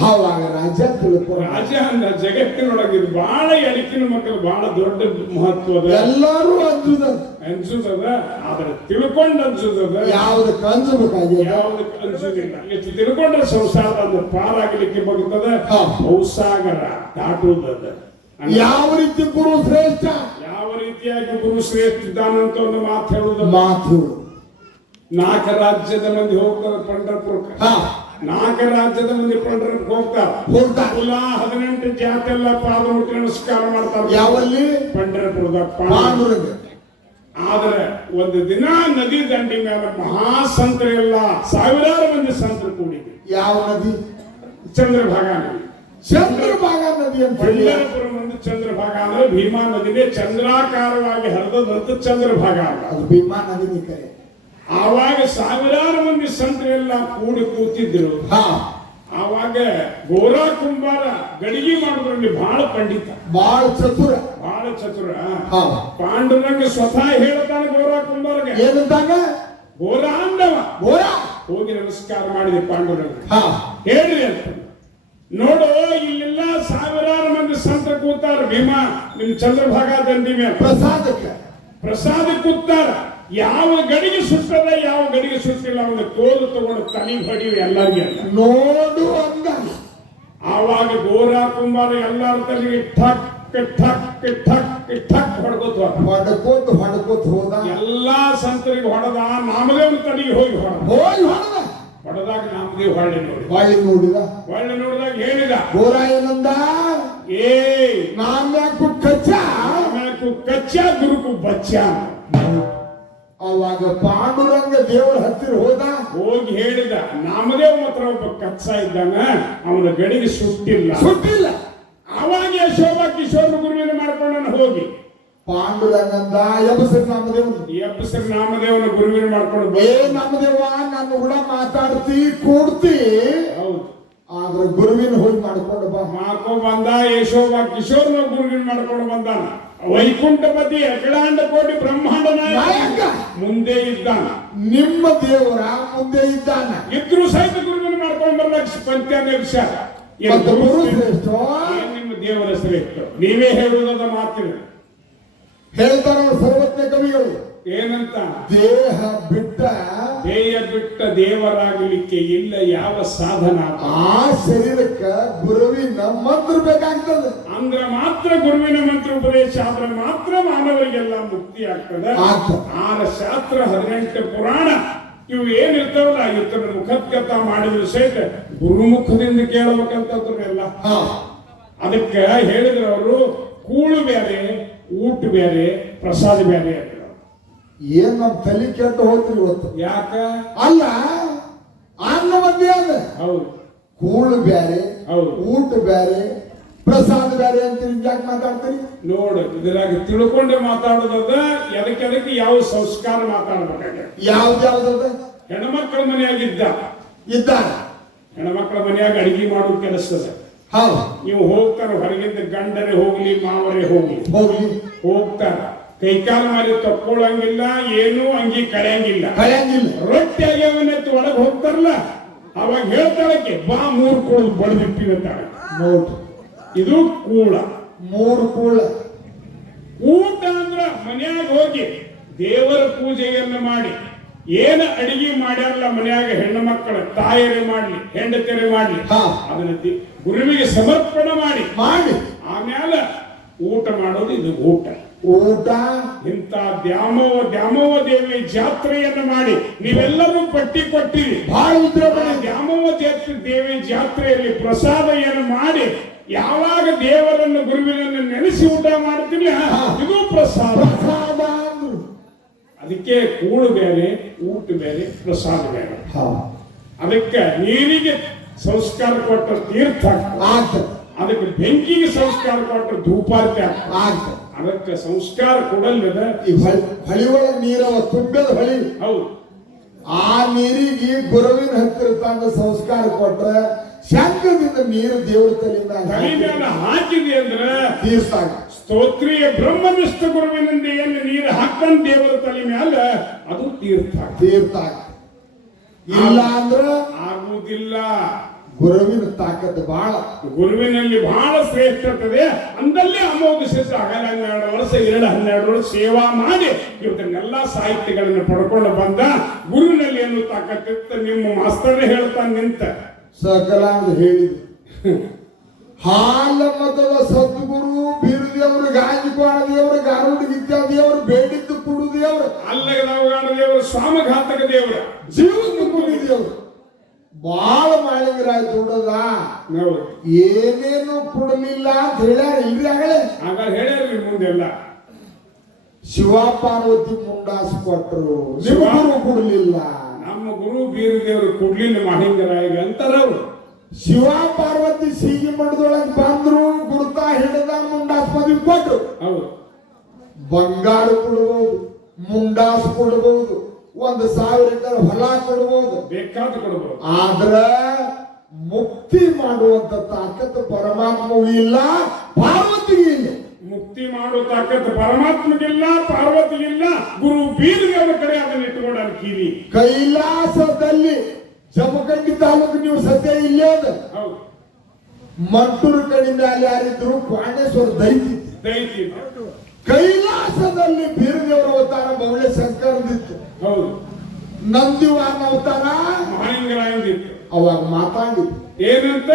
ಅವಾಗ ರಾಜ ತಿಳ್ಕೊ ರಾಜ ಅಂದ ಜಗತ್ತಿನೊಳಗೆ ಇದು ಬಹಳ ಎಳಕಿನ ಮಕ್ಕಳು ಬಹಳ ದೊಡ್ಡ ಮಹತ್ವದ ಎಲ್ಲರೂ ಅಂಜುದ ಅನ್ಸುತ್ತದ ಆದ್ರೆ ತಿಳ್ಕೊಂಡು ಅನ್ಸುತ್ತದ ಯಾವ್ದಕ್ಕೆ ಅಂಜಬೇಕಾಗಿದೆ ಯಾವ್ದಕ್ಕೆ ಅನ್ಸುದಿಲ್ಲ ಎಷ್ಟು ತಿಳ್ಕೊಂಡ್ರೆ ಸಂಸಾರದ ಒಂದು ಪಾರಾಗಲಿಕ್ಕೆ ಬರ್ತದ ಬಹುಸಾಗರ ದಾಟುವುದದ ಯಾವ ರೀತಿ ಗುರು ಶ್ರೇಷ್ಠ ಯಾವ ರೀತಿಯಾಗಿ ಗುರು ಶ್ರೇಷ್ಠ ಇದ್ದಾನಂತ ಒಂದು ಮಾತು ಹೇಳುದು ಮಾತು 4 ರಾಜ್ಯದ ಮಂದಿ ಹೋಗ್ತಾರೆ ಪಂಢರಪುರಕ್ಕೆ 4 ರಾಜ್ಯದ ಮಂದಿ ಪಂಢರಪುರಕ್ಕೆ ಹೋಗ್ತಾರೆ ಕುಲ 18 ಜಾತಿ ಎಲ್ಲ ಪಾದ ಮುಟ್ಟಿ ನಮಸ್ಕಾರ ಮಾಡ್ತಾರೆ ಯಾವಲ್ಲಿ ಪಂಢರಪುರದ ಪಾಂಡುರಂಗ ಆದ್ರೆ ಒಂದು ದಿನ ನದಿ ದಂಡಿ ಮೇಲೆ ಮಹಾಸಂತರೆಲ್ಲ ಸಾವಿರಾರು ಮಂದಿ ಸಂತರು ಕೂಡಿದ್ರು ಯಾವ ನದಿ ಚಂದ್ರಭಾಗಾ ನದಿ ಚಂದ್ರಭಾಗಾ ನದಿ ಅಂತ ಪಂಢರಪುರ ಒಂದು ಚಂದ್ರಭಾಗ ಅಂದ್ರೆ ಭೀಮಾ ನದಿನೇ ಚಂದ್ರಾಕಾರವಾಗಿ ಹರಿದಂತ ಚಂದ್ರಭಾಗ ಅದು ಭೀಮಾ ನದಿ ಕರೆ ಆವಾಗ ಸಾವಿರಾರು ಮಂದಿ ಸಂತರೆಲ್ಲ ಕೂಡಿ ಕೂತಿದ್ರು ಆವಾಗ ಗೋರಾ ಕುಂಬಾರ ಗಡಿಗೆ ಮಾಡೋದ್ರಲ್ಲಿ ಬಹಳ ಪಂಡಿತ ಬಹಳ ಚತುರ ಪಾಂಡುರಂಗ ಸ್ವತಃ ಹೇಳ್ತಾನೆ ಗೋರಾ ಕುಂಬಾರಗೆ ಏನಂತಾಗ ಗೋರಾ ಅಂದವ ಗೋರಾ ಹೋಗಿ ನಮಸ್ಕಾರ ಮಾಡಿದೆ ಪಾಂಡುರಂಗ ಹೇಳ್ರಿ ಅಂತ ನೋಡು ಇಲ್ಲೆಲ್ಲ ಸಾವಿರಾರು ಮಂದಿ ಸಂತರ ಕೂತಾರ ಭೀಮಾ ನಿಮ್ ಚಂದ್ರಭಾಗಾ ದಂಡಿ ಮೇಲೆ ಪ್ರಸಾದ ಕೂತಾರ ಯಾವ ಗಡಿಗೆ ಸುಟ್ಟದ ಯಾವ ಗಡಿಗೆ ಸುಟ್ಟಿಲ್ಲ ಅವನ ತೋಲು ತಗೊಂಡು ತಲೆ ಹೊಡಿವಿ ಎಲ್ಲರಿಗೆ ನೋಡು ಅಂದ ಆವಾಗ ಗೋರಾ ಕುಂಬಾರ ಎಲ್ಲಾರ ತಲೆಗೆ ಠಕ್ ಠಕ್ ಠಕ್ ಠಕ್ ಹೊಡ್ಕೋತ ಹೋದ ಎಲ್ಲಾ ಸಂತರಿಗೆ ಹೊಡೆದ ನಾಮದೇವನ ತಲೆಗೆ ಹೋಗಿ ಹೊಡೆದಾಗ ನಾಮದೇವ್ ಹೊಳ್ಳಿ ನೋಡಿದಾಗ ಹೇಳಿದ ಗೋರಾ ಏನಂದ ಏ ನಾಮ್ಯಾಕು ಕಚ್ಚಾ ಗುರುಕು ಬಚ್ಚಾ ಅವಾಗ ಪಾಂಡುರಂಗ ದೇವರ ಹತ್ತಿರ ಹೋಗಿ ಹೇಳಿದ ನಾಮದೇವ್ ಮಾತ್ರ ಒಬ್ಬ ಕಚ್ಚ ಇದ್ದಾನ ಅವನ ಗಡಿಗೆ ಸುಟ್ಟಿಲ್ಲ ಅವಾಗ ಯಶೋಭಾ ಕಿಶೋರ್ ಗುರುವಿನ ಮಾಡ್ಕೊಂಡ ಹೋಗಿ ಪಾಂಡುರಂಗಂದ ಎಬ್ಬಸರಿ ನಾಮದೇವನ ಗುರುವಿನ ಮಾಡ್ಕೊಂಡು ನಾಮದೇವ ನನ್ನ ಕೂಡ ಮಾತಾಡ್ತಿ ಕೂಡ್ತಿ ಹೌದು ಆದ್ರೆ ಗುರುವಿನ ಹೋಗಿ ಮಾಡ್ಕೊಂಡು ಬಂದ ಯಶೋಭಾ ಕಿಶೋರ್ನ ಗುರುವಿನ ಮಾಡ್ಕೊಂಡು ಬಂದಾನ ವೈಕುಂಠಪತಿ ಅಖಿಲಾಂಡ ಕೋಟಿ ಬ್ರಹ್ಮಾಂಡ ನಾಯಕ ಮುಂದೆ ಇದ್ದಾನ ನಿಮ್ಮ ದೇವರ ಮುಂದೆ ಇದ್ದಾನ ಇದ್ರು ಸಹಿತ ಗುರುವಿನ ಮಾಡ್ಕೊಂಡು ಬರ್ಲಕ್ಷ ಪಂಚಾಂಗ ವಿಚಾರ ನಿಮ್ಮ ದೇವರ ಶ್ರೇಷ್ಠ ನೀವೇ ಹೇಳುವುದ ಮಾತಿನ ಹೇಳ್ತಾರ ಸರ್ವಜ್ಞ ಕವಿಗಳು ಏನಂತ ದೇಹ ಬಿಟ್ಟ ದೇವರಾಗಲಿಕ್ಕೆ ಇಲ್ಲ ಯಾವ ಸಾಧನ ಆ ಶರೀರಕ್ಕೆ ಗುರುವಿನ ಮಂತ್ರ ಬೇಕಾಗ್ತದೆ ಅಂದ್ರೆ ಮಾತ್ರ ಗುರುವಿನ ಮಂತ್ರ ಉಪದೇಶ ಆದ್ರೆ ಮಾತ್ರ ಮಾನವರಿಗೆಲ್ಲ ಮುಕ್ತಿ ಆಗ್ತದೆ 6 ಶಾಸ್ತ್ರ 18 ಪುರಾಣ ಇವು ಏನಿರ್ತಾವಲ್ಲ ಇತರ ಮುಖತ್ಕಥ ಮಾಡಿದ್ರು ಸಹಿತ ಗುರುಮುಖದಿಂದ ಕೇಳಬೇಕಂತಲ್ಲ ಅದಕ್ಕೆ ಹೇಳಿದ್ರು ಅವರು ಕೂಳು ಬೇರೆ ಊಟ ಬೇರೆ ಪ್ರಸಾದ ಬೇರೆ ಅಂತ ಏನ್ ನಮ್ ತಲೆ ಕೆಟ್ಟು ಹೋಗ್ತೀವಿ ಇವತ್ತು ಯಾಕ ಅಲ್ಲ ಅನ್ನ ಮಂದಿ ಅದ ಹೌದು ಕೂಳು ಬ್ಯಾರೆ ಊಟ ಬ್ಯಾರೆ ಪ್ರಸಾದ ಬ್ಯಾರೆ ಅಂತ ಯಾಕೆ ಮಾತಾಡ್ತೀರಿ ನೋಡು ಇದ್ರಾಗ ತಿಳ್ಕೊಂಡೆ ಮಾತಾಡೋದದ ಎದಕ್ಕೆ ಯಾವ ಸಂಸ್ಕಾರ ಮಾತಾಡ್ಬೇಕಾಗ ಯಾವ್ದಾವ್ದದ ಹೆಣ್ಮಕ್ಳ ಮನೆಯಾಗಿದ್ದ ಹೆಣ್ಮಕ್ಳ ಮನೆಯಾಗ ಅಡಿಗೆ ಮಾಡೋ ಕೆಲಸದ ನೀವು ಹೋಗ್ತಾರ ಹೊರಗಿಂದ ಗಂಡರೇ ಹೋಗ್ಲಿ ಮಾವರೇ ಹೋಗ್ಲಿ ಹೋಗ್ತಾರ ಕೈಕಾಲು ಮಾರಿ ತಕ್ಕೊಳ್ಳಂಗಿಲ್ಲ ಏನು ಅಂಗಿ ಕಳೆಯಂಗಿಲ್ಲ ರೊಟ್ಟಿ ಆಗ್ಯಾವನ್ನತ್ತು ಒಳಗೆ ಹೋಗ್ತಾರಲ್ಲ ಅವಾಗ ಹೇಳ್ತಾಳಕ್ಕೆ ಬಾ 3 ಕೂಳು ಬಡದಿಟ್ಟಿರ್ತಾಳೆ ಇದು ಕೂಳ 3 ಕೂಳ ಊಟ ಅಂದ್ರ ಮನ್ಯಾಗ ಹೋಗಿ ದೇವರ ಪೂಜೆಯನ್ನು ಮಾಡಿ ಏನ ಅಡಿಗೆ ಮಾಡ್ಯಾರಲ್ಲ ಮನ್ಯಾಗ ಹೆಣ್ಣು ಮಕ್ಕಳ ತಾಯರೇ ಮಾಡ್ಲಿ ಹೆಂಡತಿಯರೇ ಮಾಡ್ಲಿ ಅದನ್ನ ಗುರುವಿಗೆ ಸಮರ್ಪಣೆ ಮಾಡಿ ಆಮೇಲೆ ಊಟ ಮಾಡೋದು ಇದು ಊಟ ಇಂಥ ದ್ಯಾಮವ್ವ ದೇವಿ ಜಾತ್ರೆಯನ್ನು ಮಾಡಿ ನೀವೆಲ್ಲರೂ ಪಟ್ಟಿ ಕೊಟ್ಟಿರಿ ದ್ಯಾಮವ್ವ ದೇವಿ ಜಾತ್ರೆಯಲ್ಲಿ ಪ್ರಸಾದವನ್ನು ಮಾಡಿ ಯಾವಾಗ ದೇವರನ್ನು ಗುರುವಿನನ್ನು ನೆನೆಸಿ ಊಟ ಮಾಡ್ತೀವಿ ಇದು ಪ್ರಸಾದ ಅದಕ್ಕೆ ಕೂಳು ಬೇರೆ ಊಟ ಬೇರೆ ಪ್ರಸಾದ ಬೇರೆ ಅದಕ್ಕೆ ನೀರಿಗೆ ಸಂಸ್ಕಾರ ಕೊಟ್ಟ ತೀರ್ಥ ಅದಕ್ಕೆ ಬೆಂಕಿಗೆ ಸಂಸ್ಕಾರ ಕೊಟ್ಟ ಧೂಪಾರ್ತಿ ಆಗ್ತದೆ ಅದಕ್ಕೆ ಸಂಸ್ಕಾರ ಕೊಡಲ್ಲದ ಈ ಹಳಿ ಒಳಗೆ ನೀರವ ತುಂಬಿದ ಹಳಿ ಹೌದು ಆ ನೀರಿಗೆ ಗುರುವಿನ ಹತ್ತಿರ ತಂದ ಸಂಸ್ಕಾರ ಕೊಟ್ರೆ ಶಂಕದಿಂದ ನೀರು ದೇವರ ತಲೆಯಿಂದ ಹಾಕಿದೆ ಅಂದ್ರೆ ತೀರ್ಥ ಸ್ತೋತ್ರೀಯ ಬ್ರಹ್ಮನಿಷ್ಠ ಗುರುವಿನಿಂದ ಏನು ನೀರು ಹಾಕಂತ ದೇವರ ತಲೆ ಮ್ಯಾಲ ಅದು ತೀರ್ಥ ಇಲ್ಲ ಅಂದ್ರ ಆಗುವುದಿಲ್ಲ ಗುರುವಿನ ತಾಕತ್ ಬಹಳ, ಗುರುವಿನಲ್ಲಿ ಬಹಳ ಶ್ರೇಷ್ಠತೆ. ಅಂದಲ್ಲೇ ಅಮೋಘ ಸಿದ್ಧ ಹಗಲ 12 ವರ್ಷ 12 ವರ್ಷ ಸೇವಾ ಮಾಡಿ ಇವತ್ತನ್ನೆಲ್ಲ ಸಾಹಿತ್ಯಗಳನ್ನು ಪಡ್ಕೊಂಡು ಬಂದ. ಗುರುವಿನಲ್ಲಿ ಏನು ತಾಕತ್ತಿತ್ತು ನಿಮ್ಮ ಮಾಸ್ತರ್ ಹೇಳ್ತಾನೆ ನಿಂತ ಸಕಲ ಅಂತ ಹೇಳಿದ್ರು. ಹಾಲ ಮತದ ಸದ್ಗುರು ಬೀರದೇವರು, ಗಾಜಿಕೋಣ ದೇವರು, ಗಾರುಡ ವಿದ್ಯಾ ದೇವರು, ಬೇಡಿದ್ದು ಕುಡು ದೇವರು, ಅಲ್ಲಗದವಗಾಡ ದೇವರು, ಸ್ವಾಮಘಾತಕ ದೇವರ, ಜೀವನ ಕುಡಿ ದೇವರು. ಬಾಳ ಮಾಳಿಂಗರಾಯ್ ದುಡದ ಏನೇನು ಕೊಡಲಿಲ್ಲ ಅಂತ ಹೇಳ್ಯಾರ ಇಲ್ರಿ. ಆಗಲೇ ಆಗ ಹೇಳ್ಯಾರ ಮುಂದೆಲ್ಲ ಶಿವ ಪಾರ್ವತಿ ಮುಂಡಾಸ್ ಕೊಟ್ರು, ನಿಮ್ಮ ಗುರು ಕೊಡ್ಲಿಲ್ಲ. ನಮ್ಮ ಗುರು ಬೀರದೇವರು ಕೊಡ್ಲಿಲ್ಲ ಮಾಳಿಂಗರಾಯಿಗೆ ಅಂತಾರ ಅವರು. ಶಿವ ಪಾರ್ವತಿ ಸೀಗಿ ಮಠದೊಳಗೆ ಬಂದ್ರು, ಗುರುತಾ ಹಿಡಿದ ಮುಂಡಾಸ್ ಪದವಿ ಕೊಟ್ರು. ಹೌದು, ಬಂಗಾರ ಕೊಡಬಹುದು, ಮುಂಡಾಸ್ ಕೊಡಬಹುದು, 1,000 ಎಕರೆ ಹೊಲ ಕೊಡಬಹುದು, ಬೇಕಾದ ಕೊಡಬಹುದು. ಆದ್ರ ಮುಕ್ತಿ ಮಾಡುವಂತ ತಾಕತ್ತು ಪರಮಾತ್ಮಗೂ ಇಲ್ಲ, ಪಾರ್ವತಿಗೂ ಇಲ್ಲ. ಮುಕ್ತಿ ಮಾಡೋ ತಾಕತ್ತು ಪರಮಾತ್ಮಗಿಲ್ಲ, ಪಾರ್ವತಿಗಿಲ್ಲ. ಗುರು ಬೀರದೇವರ ಕಡೆ ಅದನ್ನ ಇಟ್ಟುಕೊಂಡ ಕೀರಿ. ಕೈಲಾಸದಲ್ಲಿ ಜಮಖಂಡಿ ತಾಲೂಕು ನೀವು ಸದ್ಯ ಇಲ್ಲೇ ಅದ. ಹೌದು, ಮಂಟೂರು ಕಡೆ ಮೇಲೆ ಯಾರಿದ್ರು ಪಾಂಡೇಶ್ವರ ದೈತಿ. ಕೈಲಾಸದಲ್ಲಿ ಬೀರದೇವರ ಅವತಾರ ಬೌಳೆ ಶಂಕರದಿತ್ತು. ಹೌದು, ನಂದಿವಾನ ಅವತಾರ ಮಾಳಿಂಗರಾಯಂದಿತ್ತು. ಅವಾಗ ಮಾತಾಡಿ ಏನಂತ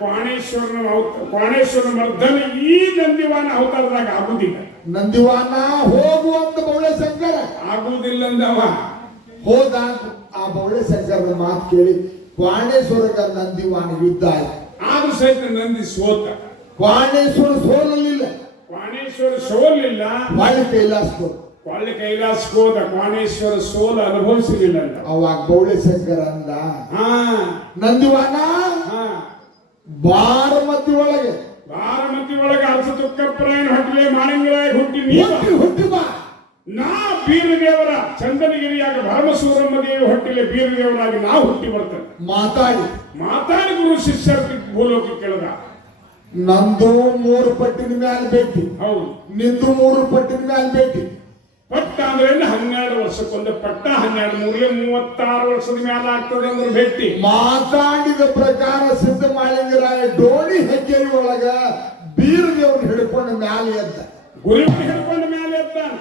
ಕ್ವಾಣೇಶ್ವರನ ಮರ್ದನ ಈ ನಂದಿವಾನ ಅವತಾರದಾಗ ಆಗುದಿಲ್ಲ. ನಂದಿವಾನ ಹೋಗುವಂತ ಬೌಳೆ ಶಂಕರ ಆಗುವುದಿಲ್ಲ ಅಂದವ. ಹೋದ ಆ ಬೌಳೆ ಶಂಕರನ ಮಾತು ಕೇಳಿ ಕ್ವಾಣೇಶ್ವರಗ ನಂದಿವಾನ ಯುದ್ಧ ಆಯ್ತು. ಆದ್ರೂ ಸಹಿತ ನಂದಿ ಸೋತ. ಕ್ವಾಣೇಶ್ವರ ಸೋಲಲಿಲ್ಲ, ಕ್ವಾಣೇಶ್ವರ ಸೋಲಿಲ್ಲ, ಬಾಳಿ ಕೈಲಾಸ ಒಳ್ಳೆ ಕೈಲಾಸಕ್ಕೆ ಹೋದ. ಕ್ವಾಣೇಶ್ವರ ಸೋಲ ಅನುಭವಿಸಲಿಲ್ಲ ಅಂತ. ಅವಾಗ ಬೌಳೆ ಶಂಕರ ಅಂದ, ನಂದಿವಾನ ಬಾರಮತಿ ಒಳಗೆ ಅರಸ ತುಕ್ಕಪ್ಪರಾಯನ ಹೊಟ್ಟಲೆ ಮಾಳಿಂಗರಾಯ ಹುಟ್ಟಿ ಬಾ. ನಾ ಬೀರದೇವರ ಚಂದನಗಿರಿಯಾಗ ಭರಮಸೂರಮ್ಮ ದೇವಿ ಹೊಟ್ಟಿಲೆ ಬೀರದೇವರಾಗಿ ನಾ ಹುಟ್ಟಿ ಬರ್ತೇನೆ. ಮಾತಾಡಿ ಗುರು ಶಿಷ್ಯರ ಭೂಲೋಕ ಕೇಳದ. ನಂದು 3 ಪಟ್ಟಿನ ಮ್ಯಾಲ ಭೇಟಿ, ಹೌದು, ನಿಂದು 3 ಪಟ್ಟಿನ ಮ್ಯಾಲ ಭೇಟಿ. ಪಟ್ಟ ಅಂದ್ರೆ 12 ವರ್ಷಕ್ಕೊಂದು ಪಟ್ಟ, 12 ಮೂರಲೆ 36 ವರ್ಷದ ಮ್ಯಾಲ ಆಗ್ತದೆ ಅಂದ್ರೆ ಭೇಟಿ. ಮಾತಾಡಿದ ಪ್ರಕಾರ ಸಿದ್ಧ ಮಾಳಿಂಗರಾಯ ಡೋಣಿ ಹೆಗ್ಗೇರಿ ಒಳಗ ಬೀರದೇವ್ರನ್ನ ಹಿಡ್ಕೊಂಡು ಮ್ಯಾಲ ಎದ್ದ. ಗುರುವಿನ ಹಿಡ್ಕೊಂಡು ಮ್ಯಾಲ ಎದ್ದಾನ.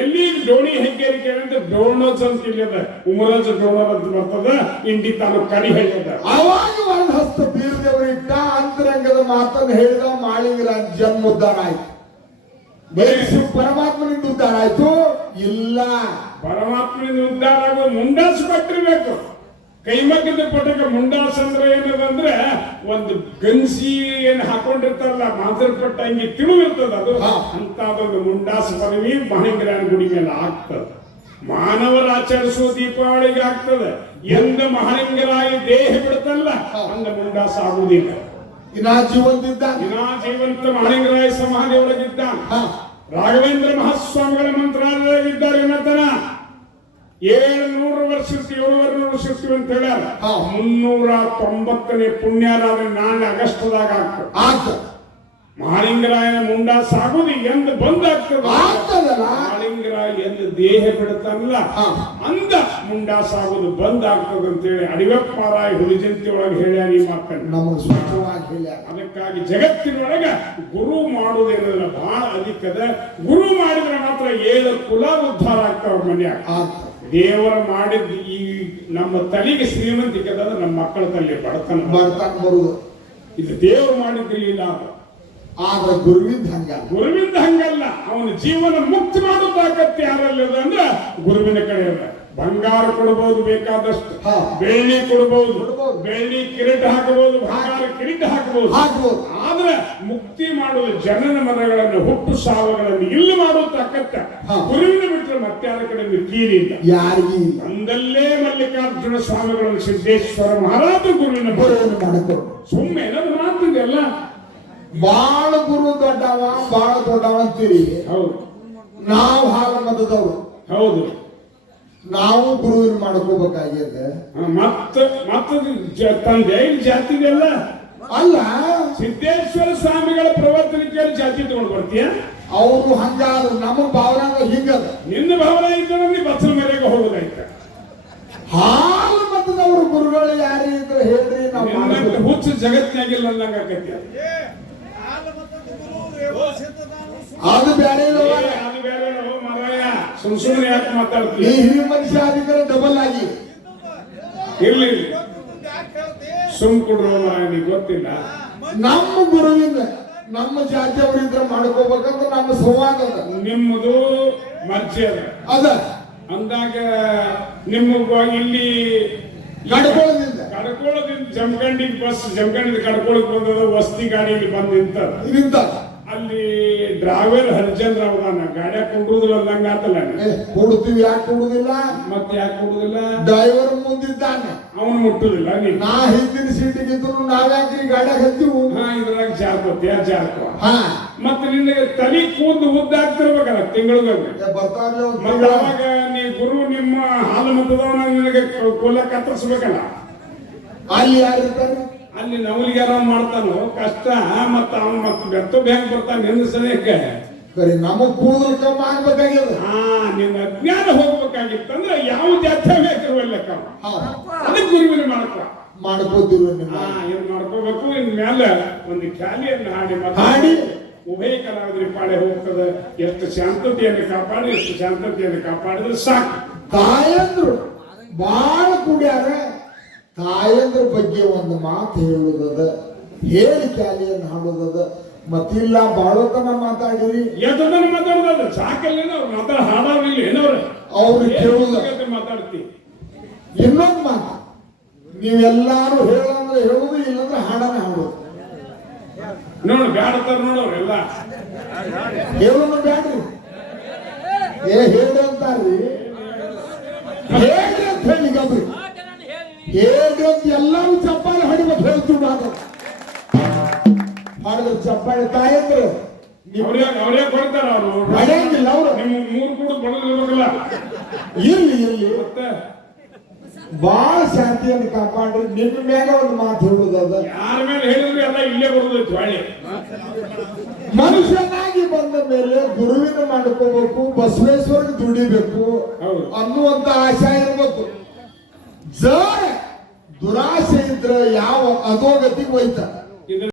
ಎಲ್ಲಿ ಡೋಣಿ ಹೆಗ್ಗೇರಿ ಕೇಳಿದ್ರೆ ಡೋಣೋಜ್ ಅಂತ ಇಲ್ಲದ, ಉಮರಾಜ ಡೋಣರ್ ಅಂತ ಬರ್ತದ, ಇಂಡಿ ತಾಲೂಕು ಕಡಿ ಹೇಳಿದ. ಅವಾಗ ಒಂದು ಹಸ್ತ ಬೀರದೇವರು ಇಟ್ಟ, ಅಂತರಂಗದ ಮಾತನ್ನು ಹೇಳಿದ. ಮಾಳಿಂಗರಾಯ ಜನ್ಮ ಉದ್ಧಾರ ಆಯ್ತು. ಪರಮಾತ್ಮನಿಂದ ಉದ್ಧಾರ ಆಯ್ತು ಇಲ್ಲ. ಪರಮಾತ್ಮನಿಂದ ಉದ್ಧಾರ ಆಗೋ ಮುಂಡಾಸು ಕೊಟ್ಟಿರ್ಬೇಕು. ಕೈಮಗ್ಗದ ಪಟಕ ಮುಂಡಾಸ್ ಅಂದ್ರೆ ಏನದಂದ್ರೆ ಒಂದು ಗಂಜಿ ಏನ್ ಹಾಕೊಂಡಿರ್ತಾರಲ್ಲ ಮಾಂಸರ್ ಪಟ್ಟ ಹಂಗೆ ತಿಳುವಿರ್ತದ ಅದು. ಅಂತದೊಂದು ಮುಂಡಾಸ ಪದವಿ ಮಾಳಿಂಗರಾಯನ ಗುಡಿ ಮೇಲೆ ಆಗ್ತದ. ಮಾನವರ ಆಚರಿಸುವ ದೀಪಾವಳಿಗೆ ಆಗ್ತದೆ. ಎಂದ ಮಾಳಿಂಗರಾಯ ದೇಹ ಬಿಡ್ತಲ್ಲ ಅಂದ ಮುಂಡಾಸ ಆಗುವುದಿಲ್ಲ. ಇನ್ನ ಜೀವಂತ ಮಾಳಿಂಗರಾಯ ಸಮಾಧಿ ಒಳಗಿದ್ದ. ರಾಘವೇಂದ್ರ ಮಹಾಸ್ವಾಮಿಗಳ ಮಂತ್ರಾಲಯದಲ್ಲಿದ್ದಾರೆ. ಏನಂತಾನ 700 ವರ್ಷ 700 ವರ್ಷ ಇರ್ತೀವಿ ಅಂತ ಹೇಳ್ಯಾರ. 390ನೇ ಪುಣ್ಯಾರಾದ್ರೆ ನಾಳೆ ಆಗಸ್ಟ್ದಾಗ ಆಗ್ತದೆ. ಮಾಳಿಂಗರಾಯನ ಮುಂಡಾಸ ಆಗುದು ಎಂದು ಬಂದಾಗ್ತದ. ಮಾಳಿಂಗರಾಯ ಎಂದು ದೇಹ ಬಿಡುತ್ತಲ್ಲ ಅಂದ ಮುಂಡಾಸ ಆಗುದು ಬಂದಾಗ್ತದ ಅಂತೇಳಿ ಅಡಿವೆಪ್ಪರಾಯ ಹುಲಿಜಂತಿ ಒಳಗೆ ಹೇಳ್ಯಾರ. ಈ ಮಾತನ್ನು ನಮಗೆ ಸ್ಪಷ್ಟವಾಗಿ ಹೇಳ್ಯಾರ. ಅದಕ್ಕಾಗಿ ಜಗತ್ತಿನೊಳಗ ಗುರು ಮಾಡುವುದೇನಲ್ಲ ಬಹಳ ಅಧಿಕದ. ಗುರು ಮಾಡಿದ್ರೆ ಮಾತ್ರ 7 ಕುಲ ಉದ್ಧಾರ ಆಗ್ತಾವ ಮನ್ಯಾಗ. ದೇವರ ಮಾಡಿದ ಈ ನಮ್ಮ ತಲೆಗೆ ಶ್ರೀಮಂತಿಕೆ ಅದ, ನಮ್ಮ ಮಕ್ಕಳ ತಲೆ ಬಡತನ ಬರುದು. ಇದು ದೇವರು ಮಾಡಿದ್ರಿಲ್ಲ. ಆದ್ರೆ ಗುರುವಿಂದ ಹಂಗಲ್ಲ. ಅವನ ಜೀವನ ಮುಕ್ತಿ ಮಾಡೋ ತಾಕತ್ತು ಯಾರಲ್ಲದ ಅಂದ್ರೆ ಗುರುವಿನ ಕಡೆ ಅದ. ಬಂಗಾರ ಕೊಡಬಹುದು ಬೇಕಾದಷ್ಟು, ಬೆಳ್ಳಿ ಕೊಡಬಹುದು, ಬೆಳ್ಳಿ ಕಿರೀಟ ಹಾಕಬಹುದು, ಬಂಗಾರ ಕಿರೀಟ ಹಾಕಬಹುದು. ಆದ್ರೆ ಮುಕ್ತಿ ಮಾಡುವ ಜನನ ಮರಗಳನ್ನು ಹುಟ್ಟು ಸಾವುಗಳನ್ನು ಇಲ್ಲಿ ಮಾಡುವ ತಾಕತ್ತ ಗುರುವಿನ ಬಿಟ್ಟರೆ ಮತ್ತೆ ಯಾರ ಕಡೆ ಕೀಲಿಲ್ಲ, ಯಾರಿಗೂ. ಒಂದಲ್ಲೇ ಮಲ್ಲಿಕಾರ್ಜುನ ಸ್ವಾಮಿಗಳನ್ನು ಸಿದ್ದೇಶ್ವರ ಮಹಾರಾಜ ಗುರುವಿನ ಮಾಡಿಕೊಂಡು ಸುಮ್ಮನೆ ಏನಾದ್ರು ಮಾತಿದೆಲ್ಲ. ಬಾಳ ಗುರು ದೊಡ್ಡವ ಅಂತೀರಿ. ಹೌದು, ನಾವು ಹಾಲ ಮತದವ್ರು. ಹೌದು, ನಾವು ಗುರುವಿನ ಮಾಡ್ಕೋಬೇಕಾಗಿದೆ. ತಂದೆ ಜಾತಿದೆಲ್ಲ ಅಲ್ಲ. ಸಿದ್ದೇಶ್ವರ ಸ್ವಾಮಿಗಳ ಪ್ರವರ್ತನೆ ಜಾತಿ ತಗೊಂಡು ಬರ್ತೀಯ. ಅವರು ಹಂಗಾದ್ರು ನಮ್ಮ ಭಾವನೆ ಹಿಂಗದ. ನಿನ್ನ ಭಾವನೆ ಇದ್ದರೆ ಬಚ್ಚಲ ಮನೆಗೆ ಹೋಗೋದಾಯ್ತ. ಹಾಲು ಮತದವರು ಗುರುಗಳು ಯಾರು ಇದ್ರೆ ಹೇಳ್ರಿ ನಾವು ನಿನ್ನಂತ ಹುಚ್ಚ ಜಗತ್ತಿನಾಗಿಲ್ಲ ಅನ್ನಂಗ ಆಕೈತಿ. ಅದು ಬೇರೆ ಅದು ಬೇರೆ ಮಾರಾಯ, ಸುಮ್ನೆ ಯಾಕೆ ಮಾತಾಡ್ತೀವಿ? ಈ ಹಿರಿಯ ಮನುಷ್ಯ ಆಗಿದ್ರೆ ಡಬಲ್ ಆಗಿ ಇರ್ಲಿ ಸುಮ್ ಕೊಡ್ರು ನಿಗೆ ಗೊತ್ತಿಲ್ಲ. ನಮ್ಮ ಗುರುವಿಂದ ನಮ್ಮ ಜಾತಿಯವರಿದ್ರೆ ಮಾಡ್ಕೋಬೇಕಂತ ನಮ್ಮ ಸಂವಾದ ಅದ. ನಿಮ್ಮದು ಮರ್ಜಿ ಅದ ಅಂದಾಗ ನಿಮ್ಗ ಇಲ್ಲಿ ಕಡ್ಕೊಳ್ಳೋದ್ರಿಂದ ಜಮಖಂಡಿಗೆ ಬಸ್ ಜಮಖಂಡಿ ಕಡ್ಕೊಳಕ್ ಬಂದದ, ವಸ್ತಿ ಗಾಡಿಯಲ್ಲಿ ಬಂದ್ ನಿಂತ ಅಲ್ಲಿ ಡ್ರೈವರ್ ಹರಿಜನ್ ರಾವ್ದಾನ ಗಾಡಿಯಾಗ ಕೊಡುದಿಲ್ಲ ಅಂದಂಗ ಆತಲ್ಲ. ಕೊಡ್ತೀವಿ, ಯಾಕೆ ಕೊಡುದಿಲ್ಲ? ಮತ್ತೆ ಯಾಕೆ ಕೊಡುದಿಲ್ಲ? ಡ್ರೈವರ್ ಮುಂದಿದ್ದಾನೆ, ಅವನು ಮುಟ್ಟುದಿಲ್ಲ. ನಾ ಹಿಂದಿನ ಸೀಟಿಗಿದ್ರು ನಾವ್ಯಾಕ್ರಿ ಗಾಡಿಯಾಗ ಹತ್ತೀವಿ? ಇದ್ರಾಗ ಜಾರ್ಕೋ ಮತ್ತೆ ನಿನಗೆ ತಲೆ ಕೂದು ಉದ್ದಾಗ್ತಿರ್ಬೇಕಲ್ಲ ತಿಂಗಳಿಗೆ ಬರ್ತಾನೆ. ಮತ್ತೆ ಅವಾಗ ನೀ ಗುರು ನಿಮ್ಮ ಹಾಲು ಮತದವನ ನಿನಗೆ ಕೊಲ್ಲ ಕತ್ತರಿಸ್ಬೇಕಲ್ಲ. ಅಲ್ಲಿ ಯಾರು ಇರ್ತಾರೆ? ಅಲ್ಲಿ ನವಲಿಗೆ ಯಾರ ಮಾಡ್ತಾನೋ ಕಷ್ಟ. ಮತ್ತ ಅವ್ನು ಮತ್ತೆ ಬೆತ್ತ ಬ್ಯಾಂಕ್ ಬರ್ತಾನೆ ನಿನ್ನ ಸನಿಯಕ್ಕೆ. ಸರಿ, ನಮಗ್ ಕೂದಲು ಕಮ್ಮಿ ಆಗ್ಬೇಕಾಗ್ಯದ. ನಿನ್ನ ಅಜ್ಞಾನ ಹೋಗ್ಬೇಕಾಗಿತ್ತಂದ್ರೆ ಯಾವ ಜಾತ್ರೆ ಬೇಕಿರುವಲ್ಲ ಅದಕ್ಕೆ ಗುರುವಿನ ಮಾಡ್ಕೋತೀವಿ. ಏನ್ ಮಾಡ್ಕೋಬೇಕು? ಇನ್ ಮೇಲೆ ಒಂದು ಖ್ಯಾಲಿಯನ್ನು ಹಾಡಿ ಉಭಯ ಕಲಾವಿದರಿ ಪಾಳೆ ಹೋಗ್ತದೆ. ಎಷ್ಟು ಶಾಂತತೆಯನ್ನು ಕಾಪಾಡಿ, ಎಷ್ಟು ಶಾಂತತೆಯನ್ನು ಕಾಪಾಡಿದ್ರೆ ಸಾಕು. ತಾಯಂದ್ರು ಬಾಳ ಕೂಡ್ಯಾರ. ತಾಯಂದ್ರ ಬಗ್ಗೆ ಒಂದು ಮಾತು ಹೇಳುದದ, ಹೇಳಿ ಖ್ಯಾಲಿಯನ್ನು ಹಾಡುದದ. ಮತ್ತಿಲ್ಲ ಬಾಳೋತನ ಮಾತಾಡಿರಿ, ಎಷ್ಟೊತ್ತನ ಮಾತಾಡೋದ ಸಾಕಲ್ಲೇನ ಅವ್ರು ಮಾತಾಡ ಹಾಡೋದಿಲ್ಲ ಏನವ್ರ ಅವ್ರು ಕೇಳುದ. ಮಾತಾಡ್ತಿ ಇನ್ನೊಂದು ಮಾತು, ನೀವೆಲ್ಲಾರು ಹೇಳಂದ್ರೆ ಹೇಳುದು, ಇಲ್ಲಂದ್ರೆ ಹಾಡನ ಹಾಡುದು. ನೋಡು ಬ್ಯಾಡತಾರ ನೋಡವ್ರೆಲ್ಲ ಹೇಳೋನು ಬ್ಯಾಡ್ರಿ, ಹೇಳಿ ಅಂತಾರ್ರಿ. ಹೇಳಿ ಅಂತ ಹೇಳಿ ಗಬ್ರಿ, ಹೇಳಿ ಅಂತ ಎಲ್ಲರೂ ಚಪ್ಪಾಳೆ ಹೊಡಿಬೇಕು. ಹೇಳ್ತೀವಿ ನಾನು ಮಾಡಿದ್ರೆ ಚಪ್ಪಾಳೆ. ತಾಯಂದ್ರು ಅವರೇ ಕೊಡ್ತಾರ. ಅವ್ರು ಹೊಡೆಯಂಗಿಲ್ಲ. ಅವರು ನಿಮ್ಮ ಮೂರು ಕೂಡ ಬಡದಿಲ್ಲ. ಇರ್ಲಿ ಮತ್ತೆ ಬಾಳ ಶಾಂತಿಯನ್ನು ಕಾಪಾಡ್ರಿ. ನಿಮ್ಮ ಮ್ಯಾಗ ಒಂದು ಮಾತು ಹೇಳುದದ, ಯಾರ ಮೇಲೆ ಹೇಳಿದ್ರು ಎಲ್ಲ ಇಲ್ಲೇ ಬರುದೈತಿ. ಹೊಳ್ಳಿ ಮನುಷ್ಯನಾಗಿ ಬಂದ ಮೇಲೆ ಗುರುವಿನ ಮಾಡ್ಕೋಬೇಕು, ಬಸವೇಶ್ವರಗೆ ದುಡಿಬೇಕು ಅನ್ನುವಂತ ಆಶಯ ಇರ್ಬೇಕು. ದುರಾಶೆ ಇದ್ರೆ ಯಾವ ಅಧೋಗತಿಗೆ ಹೋಯ್ತ.